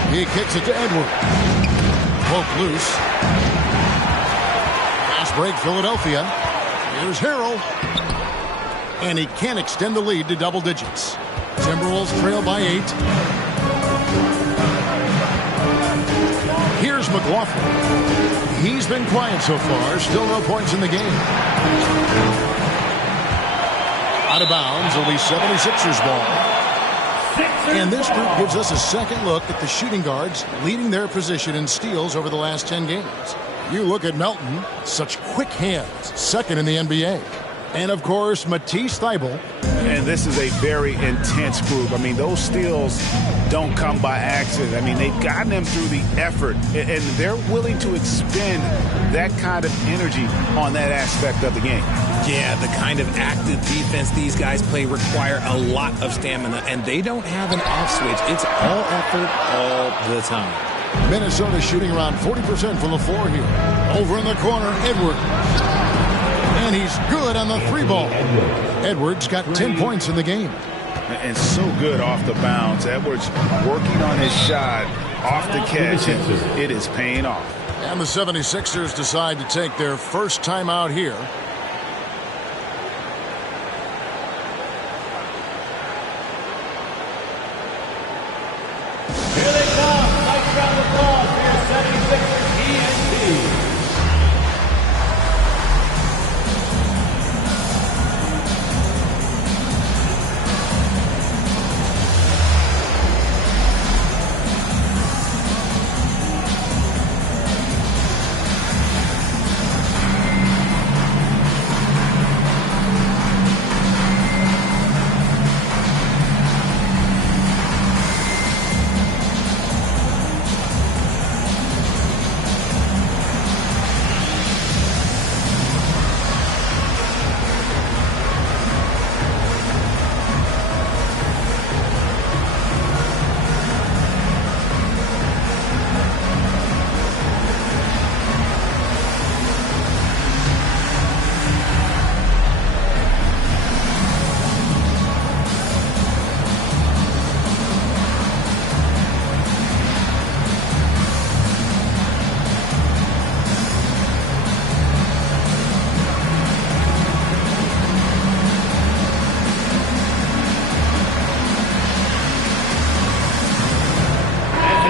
He kicks it to Edwards. Poke loose. Fast break, Philadelphia. Here's Harrell. And he can't extend the lead to double digits. Timberwolves trail by 8. Here's McLaughlin. He's been quiet so far. Still no points in the game. Out of bounds, it'll be 76ers ball. And this group gives us a second look at the shooting guards leading their position in steals over the last 10 games. You look at Melton, such quick hands, second in the NBA. And, of course, Matisse Thybulle. And this is a very intense group. I mean, those steals don't come by accident. I mean, they've gotten them through the effort, and they're willing to expend that kind of energy on that aspect of the game. Yeah, the kind of active defense these guys play require a lot of stamina, and they don't have an off switch. It's all effort all the time. Minnesota shooting around 40% from the floor here. Over in the corner, Edwards. And he's good on the 3 ball. Edwards got 10 points in the game. And so good off the bounce. Edwards working on his shot off the catch. It is paying off. And the 76ers decide to take their first time out here. Here they come. Nice round of applause for your 76ers ENT.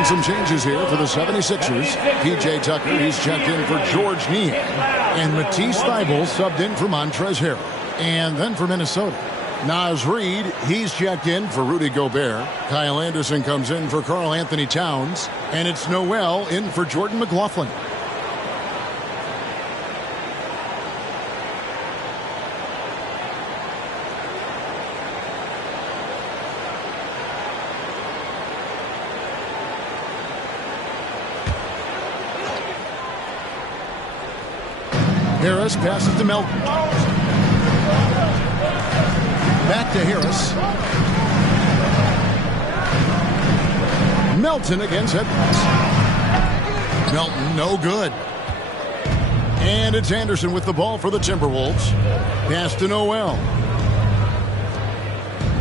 some changes here for the 76ers. P.J. Tucker, he's checked in for George Niang. And Matisse Thybulle subbed in for Montrezl Harrell. And then for Minnesota, Naz Reid, he's checked in for Rudy Gobert. Kyle Anderson comes in for Karl Anthony Towns. And it's Noel in for Jordan McLaughlin. Harris passes to Melton. Back to Harris. Melton against Edwards. Melton, no good. And it's Anderson with the ball for the Timberwolves. Pass to Noel.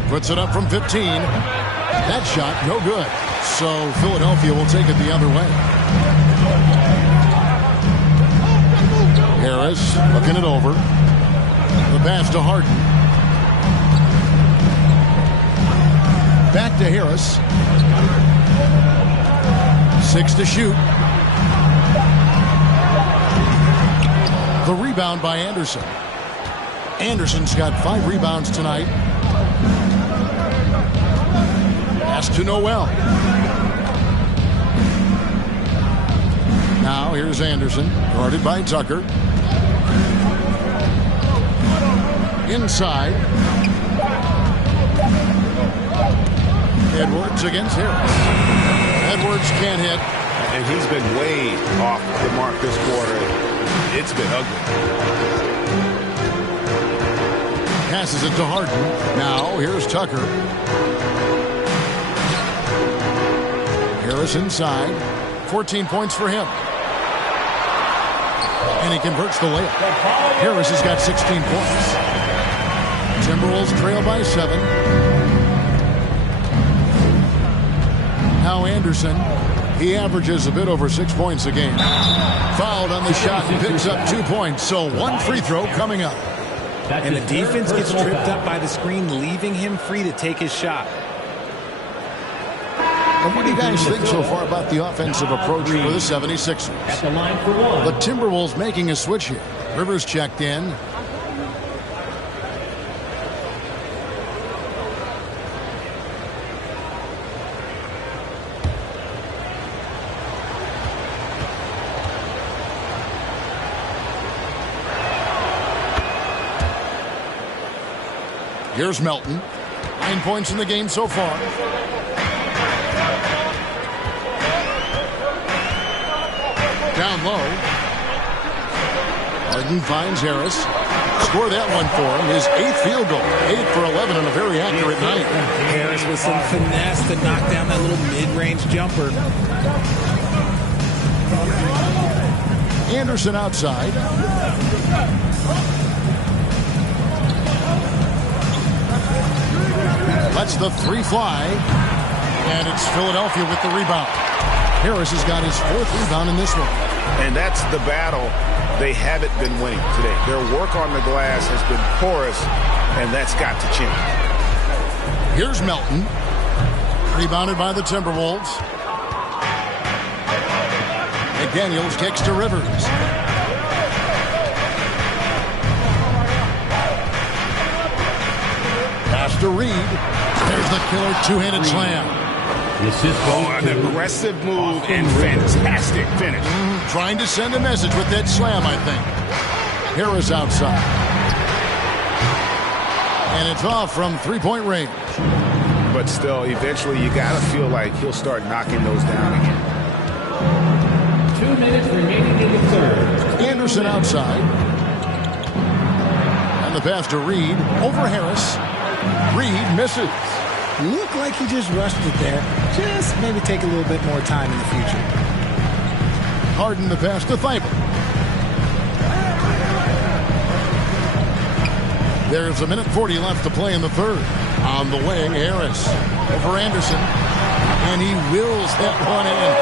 Puts it up from 15. That shot, no good. So Philadelphia will take it the other way. Harris looking it over. The pass to Harden. Back to Harris. 6 to shoot. The rebound by Anderson. Anderson's got 5 rebounds tonight. Pass to Noel. Now here's Anderson, guarded by Tucker. Inside. Edwards against Harris. Edwards can't hit. And he's been way off the mark this quarter. It's been ugly. Passes it to Harden. Now here's Tucker. Harris inside. 14 points for him. And he converts the layup. Harris has got 16 points. Timberwolves trail by 7. Now Anderson, he averages a bit over 6 points a game. Fouled on the shot and picks up 2 points. So 1 free throw coming up. And the defense gets tripped up by the screen, leaving him free to take his shot. And what do you guys think so far about the offensive approach for the 76ers? At the line for one. The Timberwolves making a switch here. Rivers checked in. Here's Melton. 9 points in the game so far. Down low. Harden finds Harris. Score that one for him. His 8th field goal. 8 for 11 on a very accurate night. Harris with some finesse to knock down that little mid-range jumper. Anderson outside. Lets the 3 fly. And it's Philadelphia with the rebound. Harris has got his 4th rebound in this one. And that's the battle they haven't been winning today. Their work on the glass has been porous, and that's got to change. Here's Melton. Rebounded by the Timberwolves. McDaniels kicks to Rivers. Pass to Reid. There's the killer two-handed slam. An aggressive move and fantastic finish. Trying to send a message with that slam, I think. Harris outside. And it's off from 3-point range. But still, eventually you got to feel like he'll start knocking those down again. 2 minutes remaining in the third. Anderson outside. And the pass to Reid. Over Harris. Reid misses. Looked like he just rushed it there. Just maybe take a little bit more time in the future. Harden the pass to Thybulle. There's 1:40 left to play in the third. On the wing, Harris over Anderson. And he wills that one in.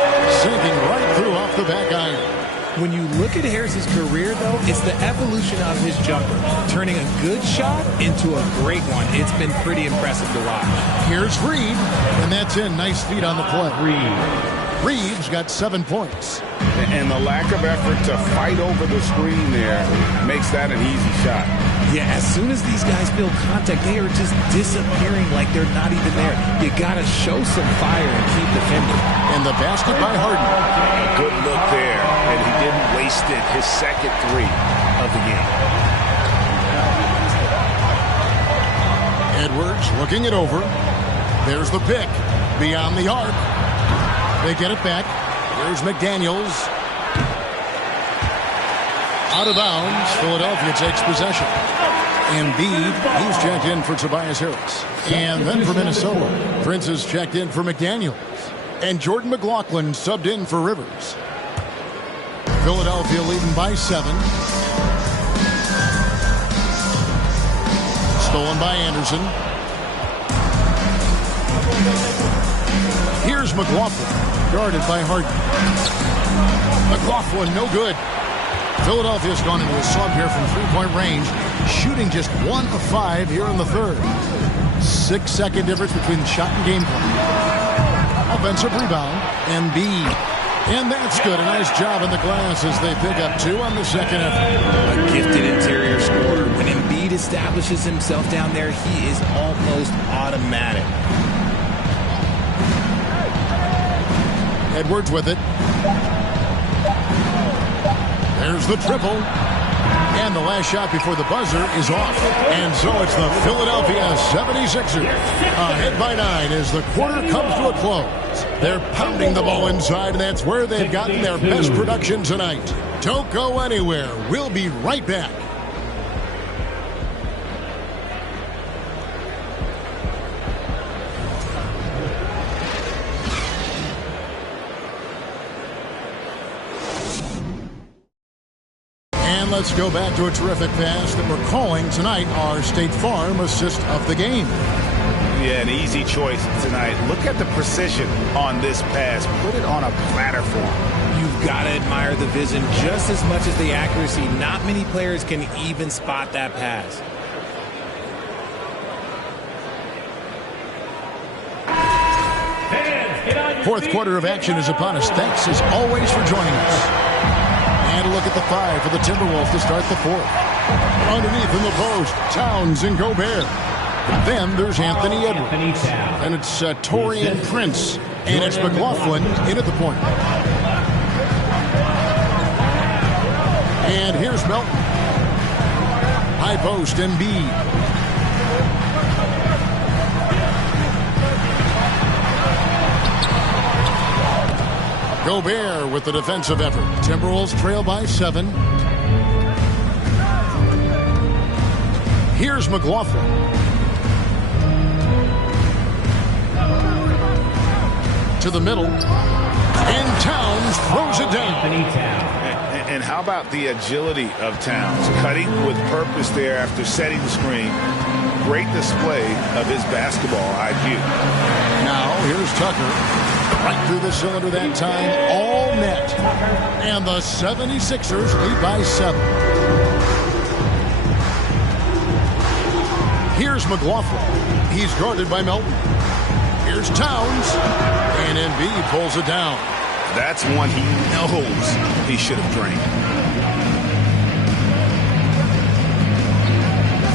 Sinking right through off the back iron. When you look at Harris's career, though, it's the evolution of his jumper. Turning a good shot into a great one. It's been pretty impressive to watch. Here's Reid. And that's in. Nice feet on the play. Reid. Reeves got 7 points. And the lack of effort to fight over the screen there makes that an easy shot. Yeah, as soon as these guys feel contact, they are just disappearing like they're not even there. You got to show some fire and keep defending. And the basket by Harden. A good look there, and he didn't waste it. His second three of the game. Edwards looking it over. There's the pick. Beyond the arc. They get it back. Here's McDaniels. Out of bounds. Philadelphia takes possession. Embiid, he's checked in for Tobias Harris. And then for Minnesota, Prince is checked in for McDaniels. And Jordan McLaughlin subbed in for Rivers. Philadelphia leading by 7. Stolen by Anderson. Here's McLaughlin, guarded by Harden. McLaughlin, no good. Philadelphia's gone into a slump here from three-point range, shooting just 1 of 5 here in the third. 6-second difference between the shot and game clock. Offensive rebound, Embiid. And that's good. A nice job in the glass as they pick up 2 on the second effort. A gifted interior scorer. When Embiid establishes himself down there, he is almost automatic. Edwards with it. There's the triple. And the last shot before the buzzer is off. And so it's the Philadelphia 76ers. Ahead by 9 as the quarter comes to a close. They're pounding the ball inside, and that's where they've gotten their best production tonight. Don't go anywhere. We'll be right back. Let's go back to a terrific pass that we're calling tonight our State Farm assist of the game. Yeah, an easy choice tonight. Look at the precision on this pass. Put it on a platter for him. You've got to admire the vision just as much as the accuracy. Not many players can even spot that pass. Fourth quarter of action is upon us. Thanks as always for joining us. And a look at the 5 for the Timberwolves to start the fourth. Underneath in the post, Towns and Gobert. Then there's Anthony Edwards. And it's Taurean Prince. And it's McLaughlin in at the point. And here's Melton. High post, Embiid. Gobert with the defensive effort. Timberwolves trail by 7. Here's McLaughlin. To the middle. And Towns throws it down. And how about the agility of Towns? Cutting with purpose there after setting the screen. Great display of his basketball IQ. Now here's Tucker. Right through the cylinder that time, all net. And the 76ers lead by 7. Here's McLaughlin. He's guarded by Melton. Here's Towns. And Embiid pulls it down. That's one he knows he should have drained.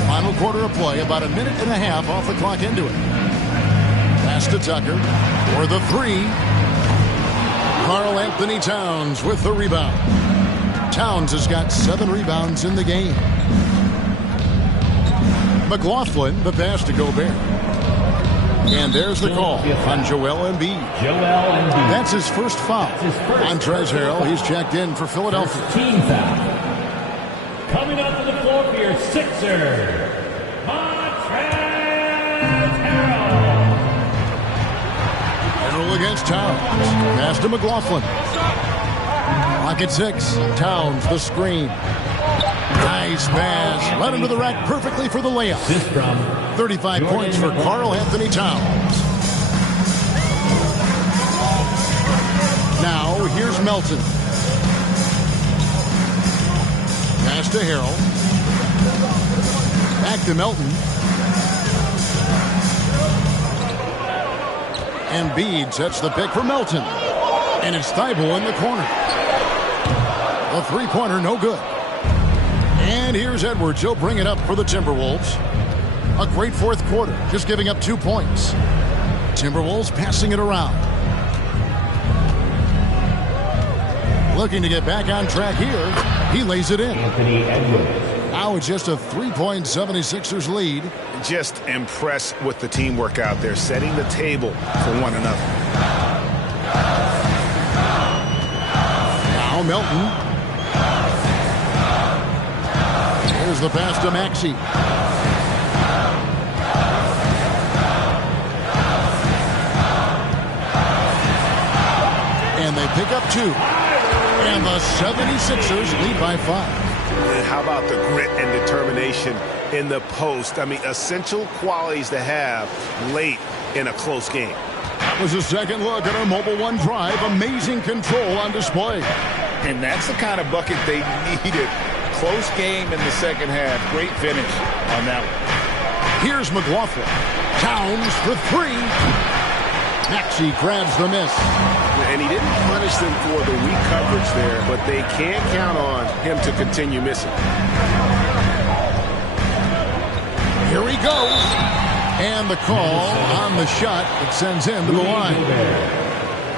Final quarter of play, about a minute and a half off the clock into it. Pass to Tucker for the 3. Karl Anthony Towns with the rebound. Towns has got 7 rebounds in the game. McLaughlin, the pass to Gobert. And there's the call on Joel Embiid. That's his first foul. On Trez Harrell, he's checked in for Philadelphia. Team foul. Coming up to the floor for your Sixers. Against Towns. Pass to McLaughlin. Pocket 6. Towns, the screen. Nice pass. Led him to the rack perfectly for the layup. 35 points for Karl Anthony Towns. Now, here's Melton. Pass to Harrell. Back to Melton. Embiid sets the pick for Melton. And it's Thibault in the corner. A three-pointer, no good. And here's Edwards. He'll bring it up for the Timberwolves. A great fourth quarter, just giving up 2 points. Timberwolves passing it around. Looking to get back on track here. He lays it in. Anthony Edwards. Now it's just a 3-point 76ers lead. Just impressed with the teamwork out there, setting the table for one another. Now Melton. Here's the pass to Maxey. And they pick up 2. And the 76ers lead by 5. And how about the grit and determination in the post? I mean, essential qualities to have late in a close game. That was a second look at our Mobile One drive. Amazing control on display. And that's the kind of bucket they needed. Close game in the second half. Great finish on that one. Here's McLaughlin. Towns for 3. Maxey grabs the miss. And he didn't punish them for the weak coverage there, but they can't count on him to continue missing. Here he goes. And the call on the shot that sends him to the line.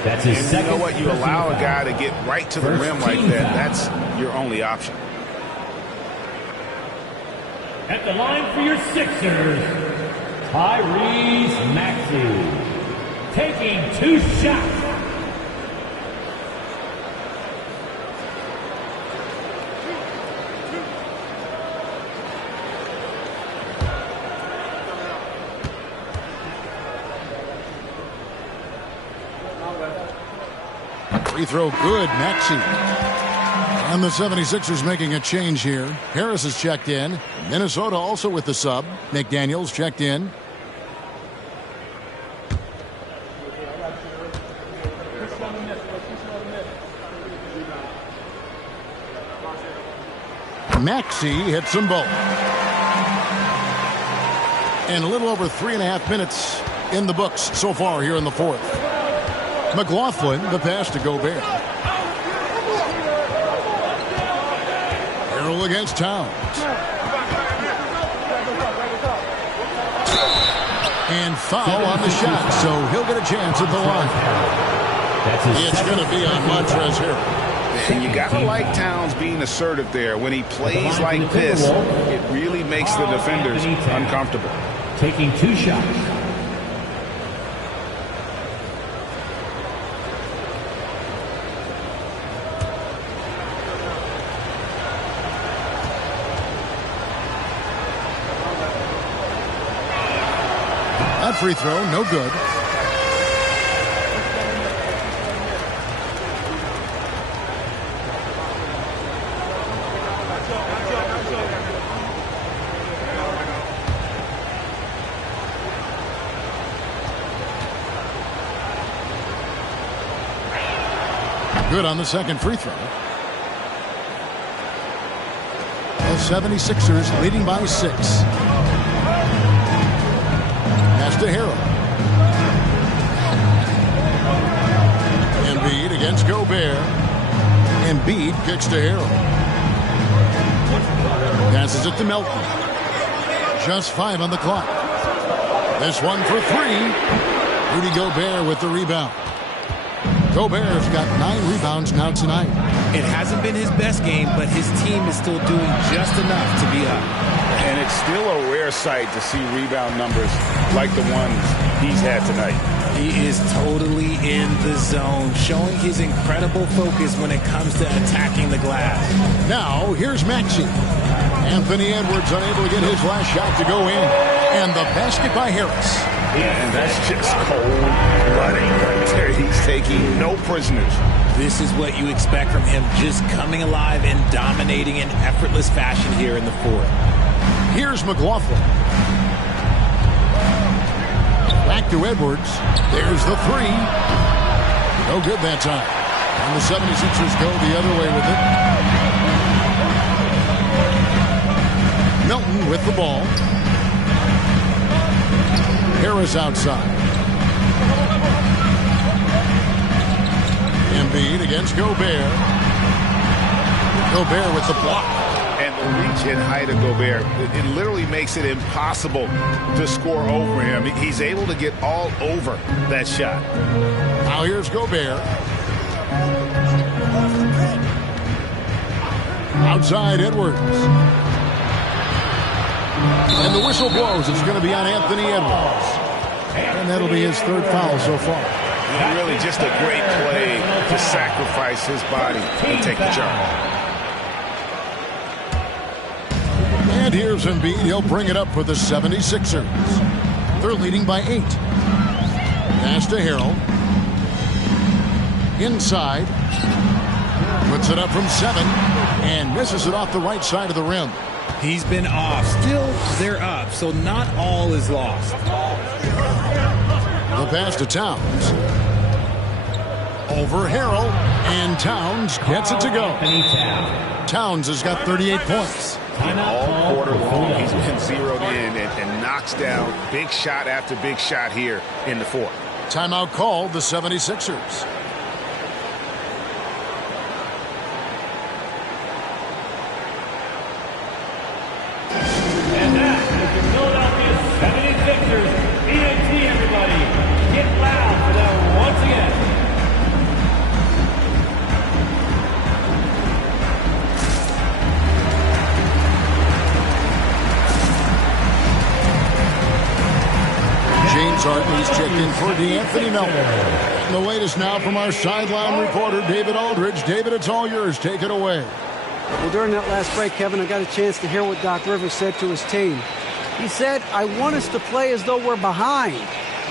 That's his second. You know what? You allow a guy to get right to the rim like that. That's your only option. At the line for your Sixers, Tyrese Maxey. Taking 2 shots. Free throw good, Maxey. And the 76ers making a change here. Harris is checked in. Minnesota also with the sub. McDaniels checked in. Maxey hits them both. And a little over 3.5 minutes in the books so far here in the fourth. McLaughlin, the pass to Gobert. Harrell against Towns. And foul on the shot, so he'll get a chance at the line. It's going to be on Montrezl Harrell. And you got to like Towns being assertive there. When he plays like this, it really makes the defenders uncomfortable. Taking 2 shots. That free throw, no good. Good on the second free throw. The 76ers leading by 6. Pass to Harrell. Embiid against Gobert. Embiid kicks to Harrell. Passes it to Melton. Just 5 on the clock. This one for 3. Rudy Gobert with the rebound. Gobert's got 9 rebounds now tonight. It hasn't been his best game, but his team is still doing just enough to be up. And it's still a rare sight to see rebound numbers like the ones he's had tonight. He is totally in the zone, showing his incredible focus when it comes to attacking the glass. Now, here's Maxey. Anthony Edwards unable to get his last shot to go in. And the basket by Harris. And that's just cold-blooded right there. He's taking no prisoners. This is what you expect from him, just coming alive and dominating in effortless fashion here in the fourth. Here's McLaughlin. Back to Edwards. There's the 3. No good that time. And the 76ers go the other way with it. Melton with the ball. Harris outside. Embiid against Gobert. Gobert with the block. And the reach and height of Gobert, it literally makes it impossible to score over him. He's able to get all over that shot. Now here's Gobert. Outside Edwards. And the whistle blows. It's going to be on Anthony Edwards. And that'll be his third foul so far. Really just a great play to sacrifice his body and take the charge. And here's Embiid. He'll bring it up for the 76ers. They're leading by 8. Pass to Harrell. Inside. Puts it up from 7. And misses it off the right side of the rim. He's been off. Still, they're up, so not all is lost. The pass to Towns. Over Harrell. And Towns gets it to go. Towns has got 38 points. And all quarter long, he's been zeroed in and knocks down big shot after big shot here in the fourth. Timeout called the 76ers. And that is the Philadelphia 76ers. ENT, everybody. Get loud for them once again. James Harden's checked in for D'Anthony Melton. And the latest now from our sideline reporter, David Aldridge. David, it's all yours. Take it away. Well, during that last break, Kevin, I got a chance to hear what Doc Rivers said to his team. He said, I want us to play as though we're behind.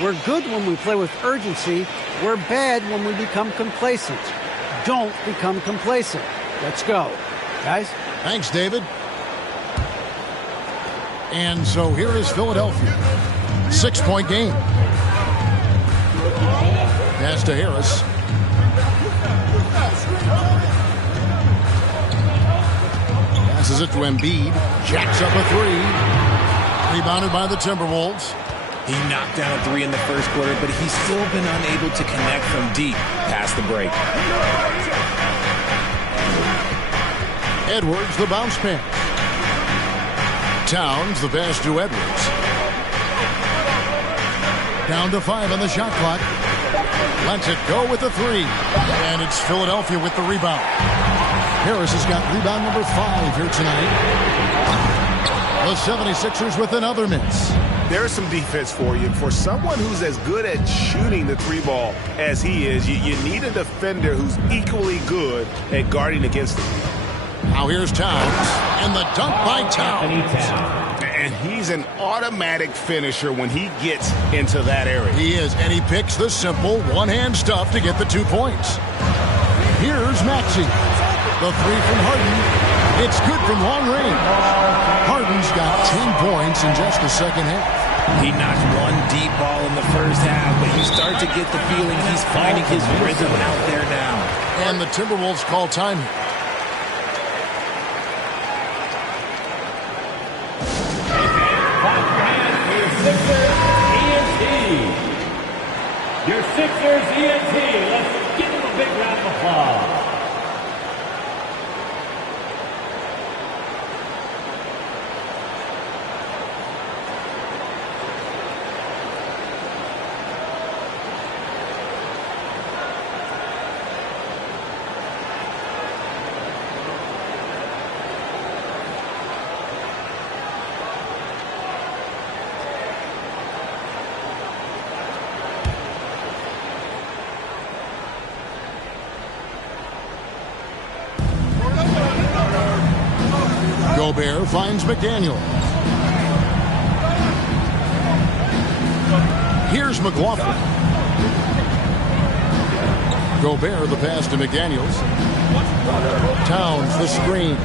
We're good when we play with urgency. We're bad when we become complacent. Don't become complacent. Let's go. Guys? Thanks, David. And so here is Philadelphia. 6-point game. Pass to Harris. Passes it to Embiid. Jacks up a 3. Rebounded by the Timberwolves. He knocked down a 3 in the first quarter, but he's still been unable to connect from deep past the break. Edwards, the bounce pass. Towns, the pass to Edwards. Down to 5 on the shot clock. Lets it go with the 3. And it's Philadelphia with the rebound. Harris has got rebound number 5 here tonight. The 76ers with another miss. There's some defense for you. For someone who's as good at shooting the 3 ball as he is, you need a defender who's equally good at guarding against him. Now here's Towns. And the dunk by Towns. And he's an automatic finisher when he gets into that area. He is, and he picks the simple one-hand stuff to get the 2 points. Here's Maxey. The 3 from Harden. It's good from long range. Harden's got 10 points in just the second half. He knocked one deep ball in the first half, but you start to get the feeling he's finding his rhythm out there now. And the Timberwolves call time. Your Sixers ENT. Let's give them a big round of applause. Gobert finds McDaniel. Here's McLaughlin. Gobert the pass to McDaniels. Towns the screen.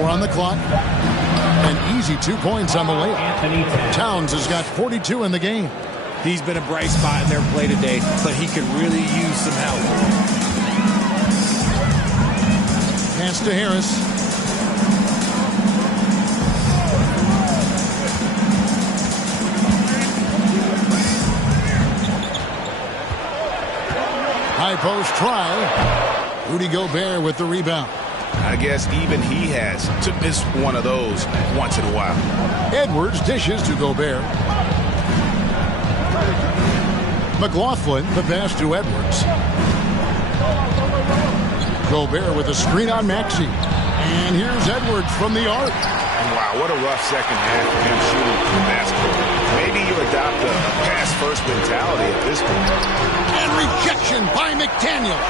4 on the clock. An easy 2 points on the layup. Towns has got 42 in the game. He's been a bright spot in their play today, but he could really use some help. Pass to Harris. High post try. Rudy Gobert with the rebound. I guess even he has to miss one of those once in a while. Edwards dishes to Gobert. McLaughlin, the pass to Edwards. Gobert with a screen on Maxey. And here's Edwards from the arc. Wow, what a rough second half for him shooting the basketball. Maybe you adopt a pass-first mentality at this point. And rejection by McDaniel.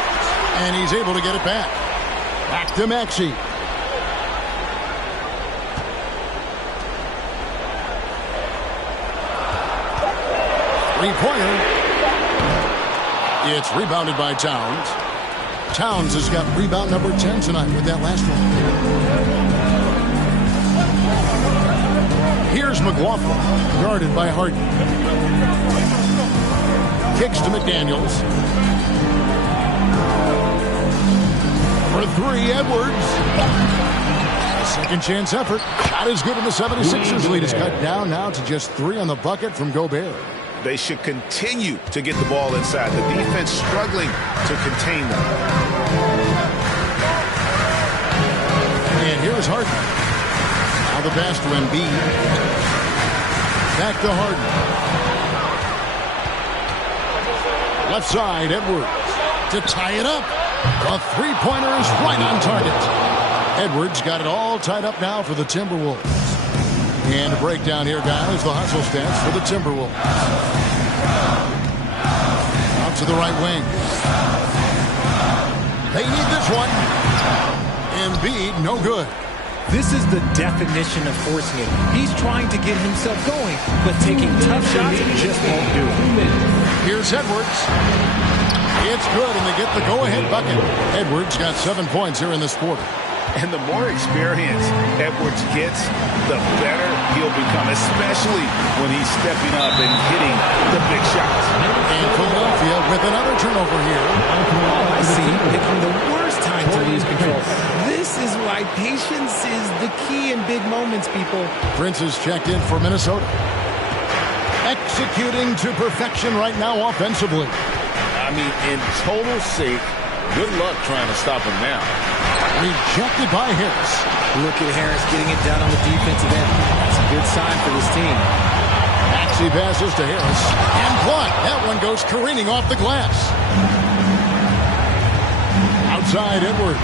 And he's able to get it back. Back to Maxey. Three-pointer. It's rebounded by Towns. Towns has got rebound number 10 tonight with that last one. Here's McLaughlin, guarded by Harden. Kicks to McDaniels. For three, Edwards. Second chance effort. Not as good, and the 76ers lead is cut down now to just 3 on the bucket from Gobert. They should continue to get the ball inside. The defense struggling to contain them. And here's Harden. Now the pass to Embiid. Back to Harden. Left side, Edwards to tie it up. A three-pointer is right on target. Edwards got it all tied up now for the Timberwolves. And a breakdown here, guys. The hustle stats for the Timberwolves. Out to the right wing. They need this one. Embiid, no good. This is the definition of forcing it. He's trying to get himself going, but taking tough shots just won't do it. Here's Edwards. It's good, and they get the go-ahead bucket. Edwards got 7 points here in this quarter. And the more experience Edwards gets, the better he'll become, especially when he's stepping up and hitting the big shots. And Philadelphia with another turnover here. I see, picking the worst time to lose control. This is why patience is the key in big moments, people. Prince is checked in for Minnesota. Executing to perfection right now offensively. I mean, in total sake, good luck trying to stop him now. Rejected by Harris. Look at Harris getting it done on the defensive end. That's a good sign for this team. Maxey passes to Harris. And blocked. That one goes careening off the glass. Outside Edwards.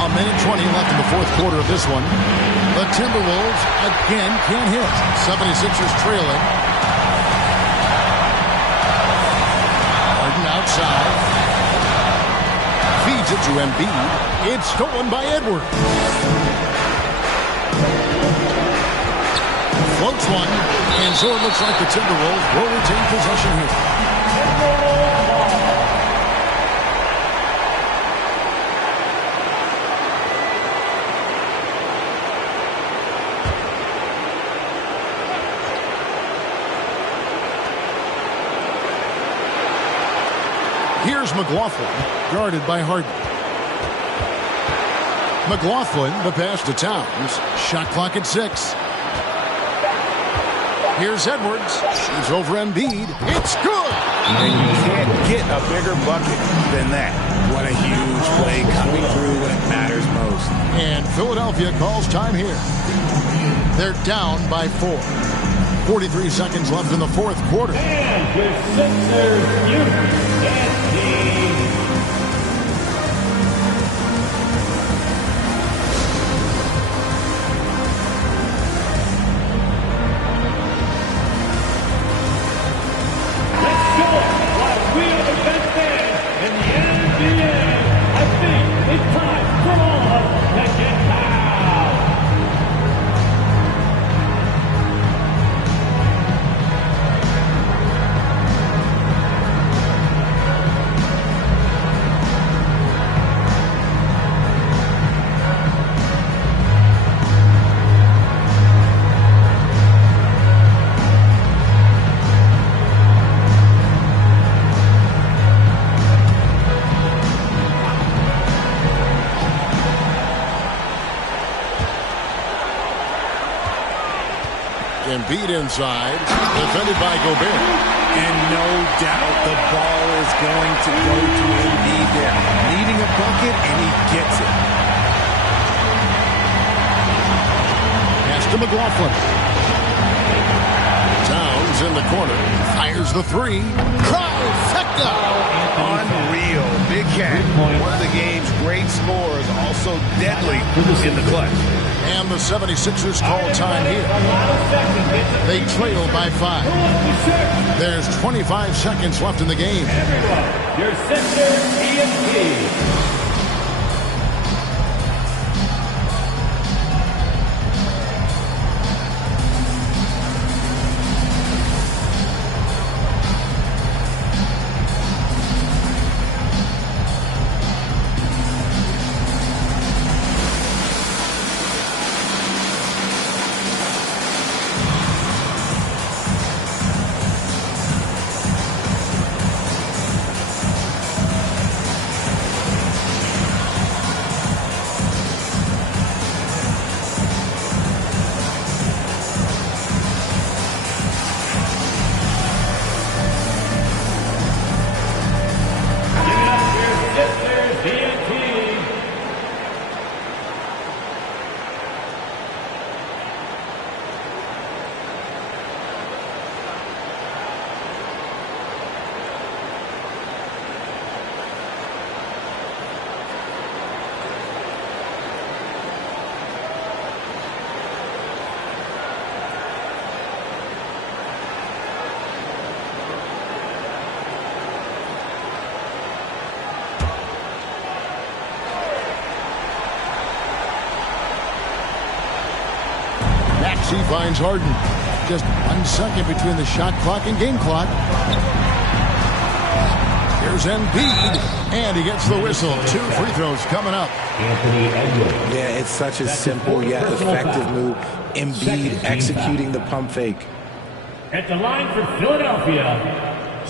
A minute 20 left in the fourth quarter of this one. The Timberwolves again can't hit. 76ers trailing. Harden outside. Feeds it to Embiid. It's stolen by Edwards. Floats one. And so it looks like the Timberwolves will retain possession here. Here's McLaughlin, guarded by Harden. McLaughlin, the pass to Towns. Shot clock at 6. Here's Edwards. Shoots over Embiid. It's good! And you can't get a bigger bucket than that. What a huge play coming through when it matters most. And Philadelphia calls time here. They're down by 4. 43 seconds left in the fourth quarter. And with Sixers, Embiid inside, defended by Gobert. And no doubt the ball is going to go to Embiid there. Needing a bucket, and he gets it. Pass to McLaughlin. Towns in the corner. Fires the three. Trifecta. Unreal. Big Cat, one of the game's great scorers, also deadly in the clutch. And the 76ers call time here. They trail by 5. There's 25 seconds left in the game. Your center, TNT. He finds Harden. Just 1 second between the shot clock and game clock. Here's Embiid, and he gets the whistle. 2 free throws coming up. Anthony Edwards. Yeah, it's such a simple yet effective move. Embiid executing the pump fake. At the line for Philadelphia,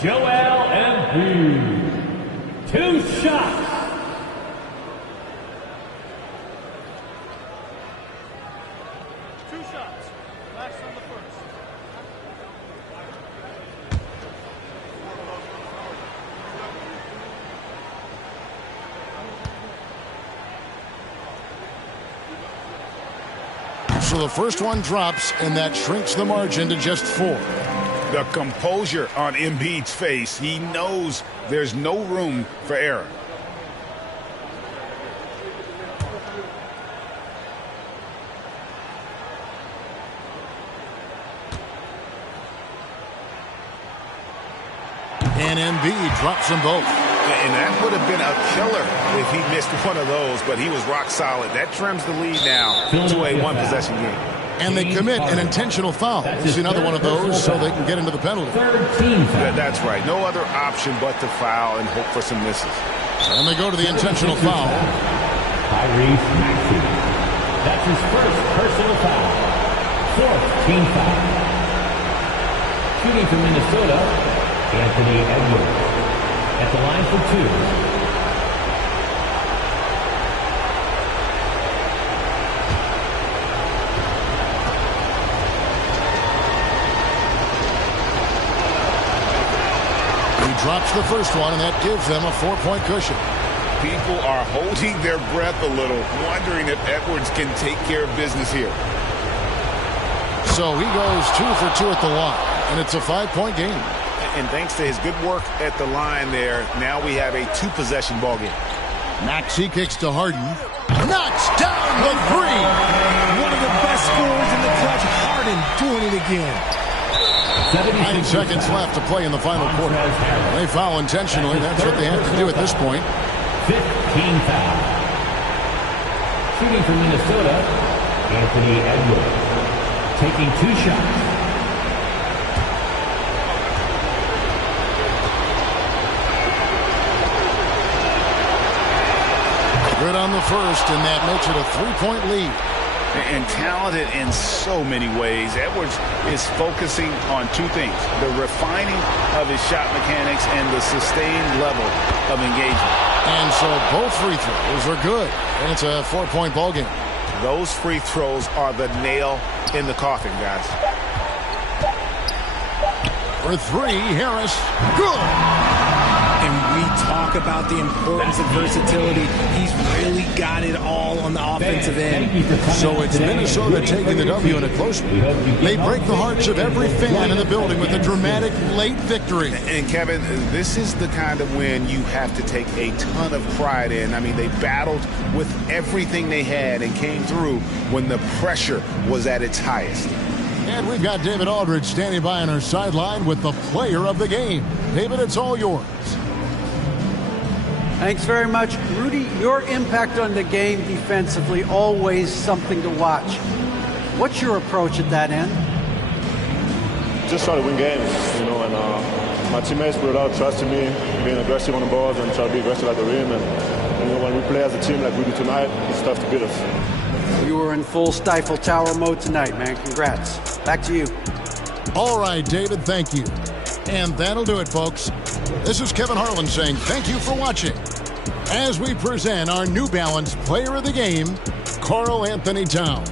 Joel Embiid. 2 shots. So the first one drops, and that shrinks the margin to just 4. The composure on Embiid's face. He knows there's no room for error. And Embiid drops them both. And that would have been a killer if he missed one of those, but he was rock solid. That trims the lead now to a 1-possession game. And they commit an intentional foul. We'll see another one of those so they can get into the penalty. That's right. No other option but to foul and hope for some misses. And they go to the intentional foul. Tyrese Maxey. That's his first personal foul. 4th team foul. Shooting from Minnesota, Anthony Edwards. At the line for 2. He drops the first one, and that gives them a 4-point cushion. People are holding their breath a little, wondering if Edwards can take care of business here. So he goes 2 for 2 at the line, and it's a 5-point game. And thanks to his good work at the line there, now we have a 2-possession ball game. Maxey kicks to Harden. Knocks down the 3. One of the best scorers in the clutch. Harden doing it again. 9 seconds left to play in the final quarter. They foul intentionally. That's what they have to do at this point. 15 foul. Shooting from Minnesota, Anthony Edwards. Taking 2 shots. Good on the first, and that makes it a 3-point lead. And talented in so many ways. Edwards is focusing on 2 things: the refining of his shot mechanics and the sustained level of engagement. And so both free throws are good, and it's a 4-point ball game. Those free throws are the nail in the coffin, guys. For three, Harris. Good. And we talk about the importance of versatility. He's really got it all on the offensive end. So it's Minnesota taking the W in a close one. They break the hearts of every fan in the building with a dramatic late victory. And Kevin, this is the kind of win you have to take a ton of pride in. I mean, they battled with everything they had and came through when the pressure was at its highest. And we've got David Aldridge standing by on our sideline with the player of the game. David, it's all yours. Thanks very much. Rudy, your impact on the game defensively, always something to watch. What's your approach at that end? Just try to win games, you know, and my teammates put a lot of trust in me, being aggressive on the balls and try to be aggressive at the rim. And you know, when we play as a team like we do tonight, it's tough to beat us. You were in full Stifle Tower mode tonight, man. Congrats. Back to you. All right, David, thank you. And that'll do it, folks. This is Kevin Harlan saying thank you for watching as we present our New Balance Player of the Game, Karl Anthony Towns.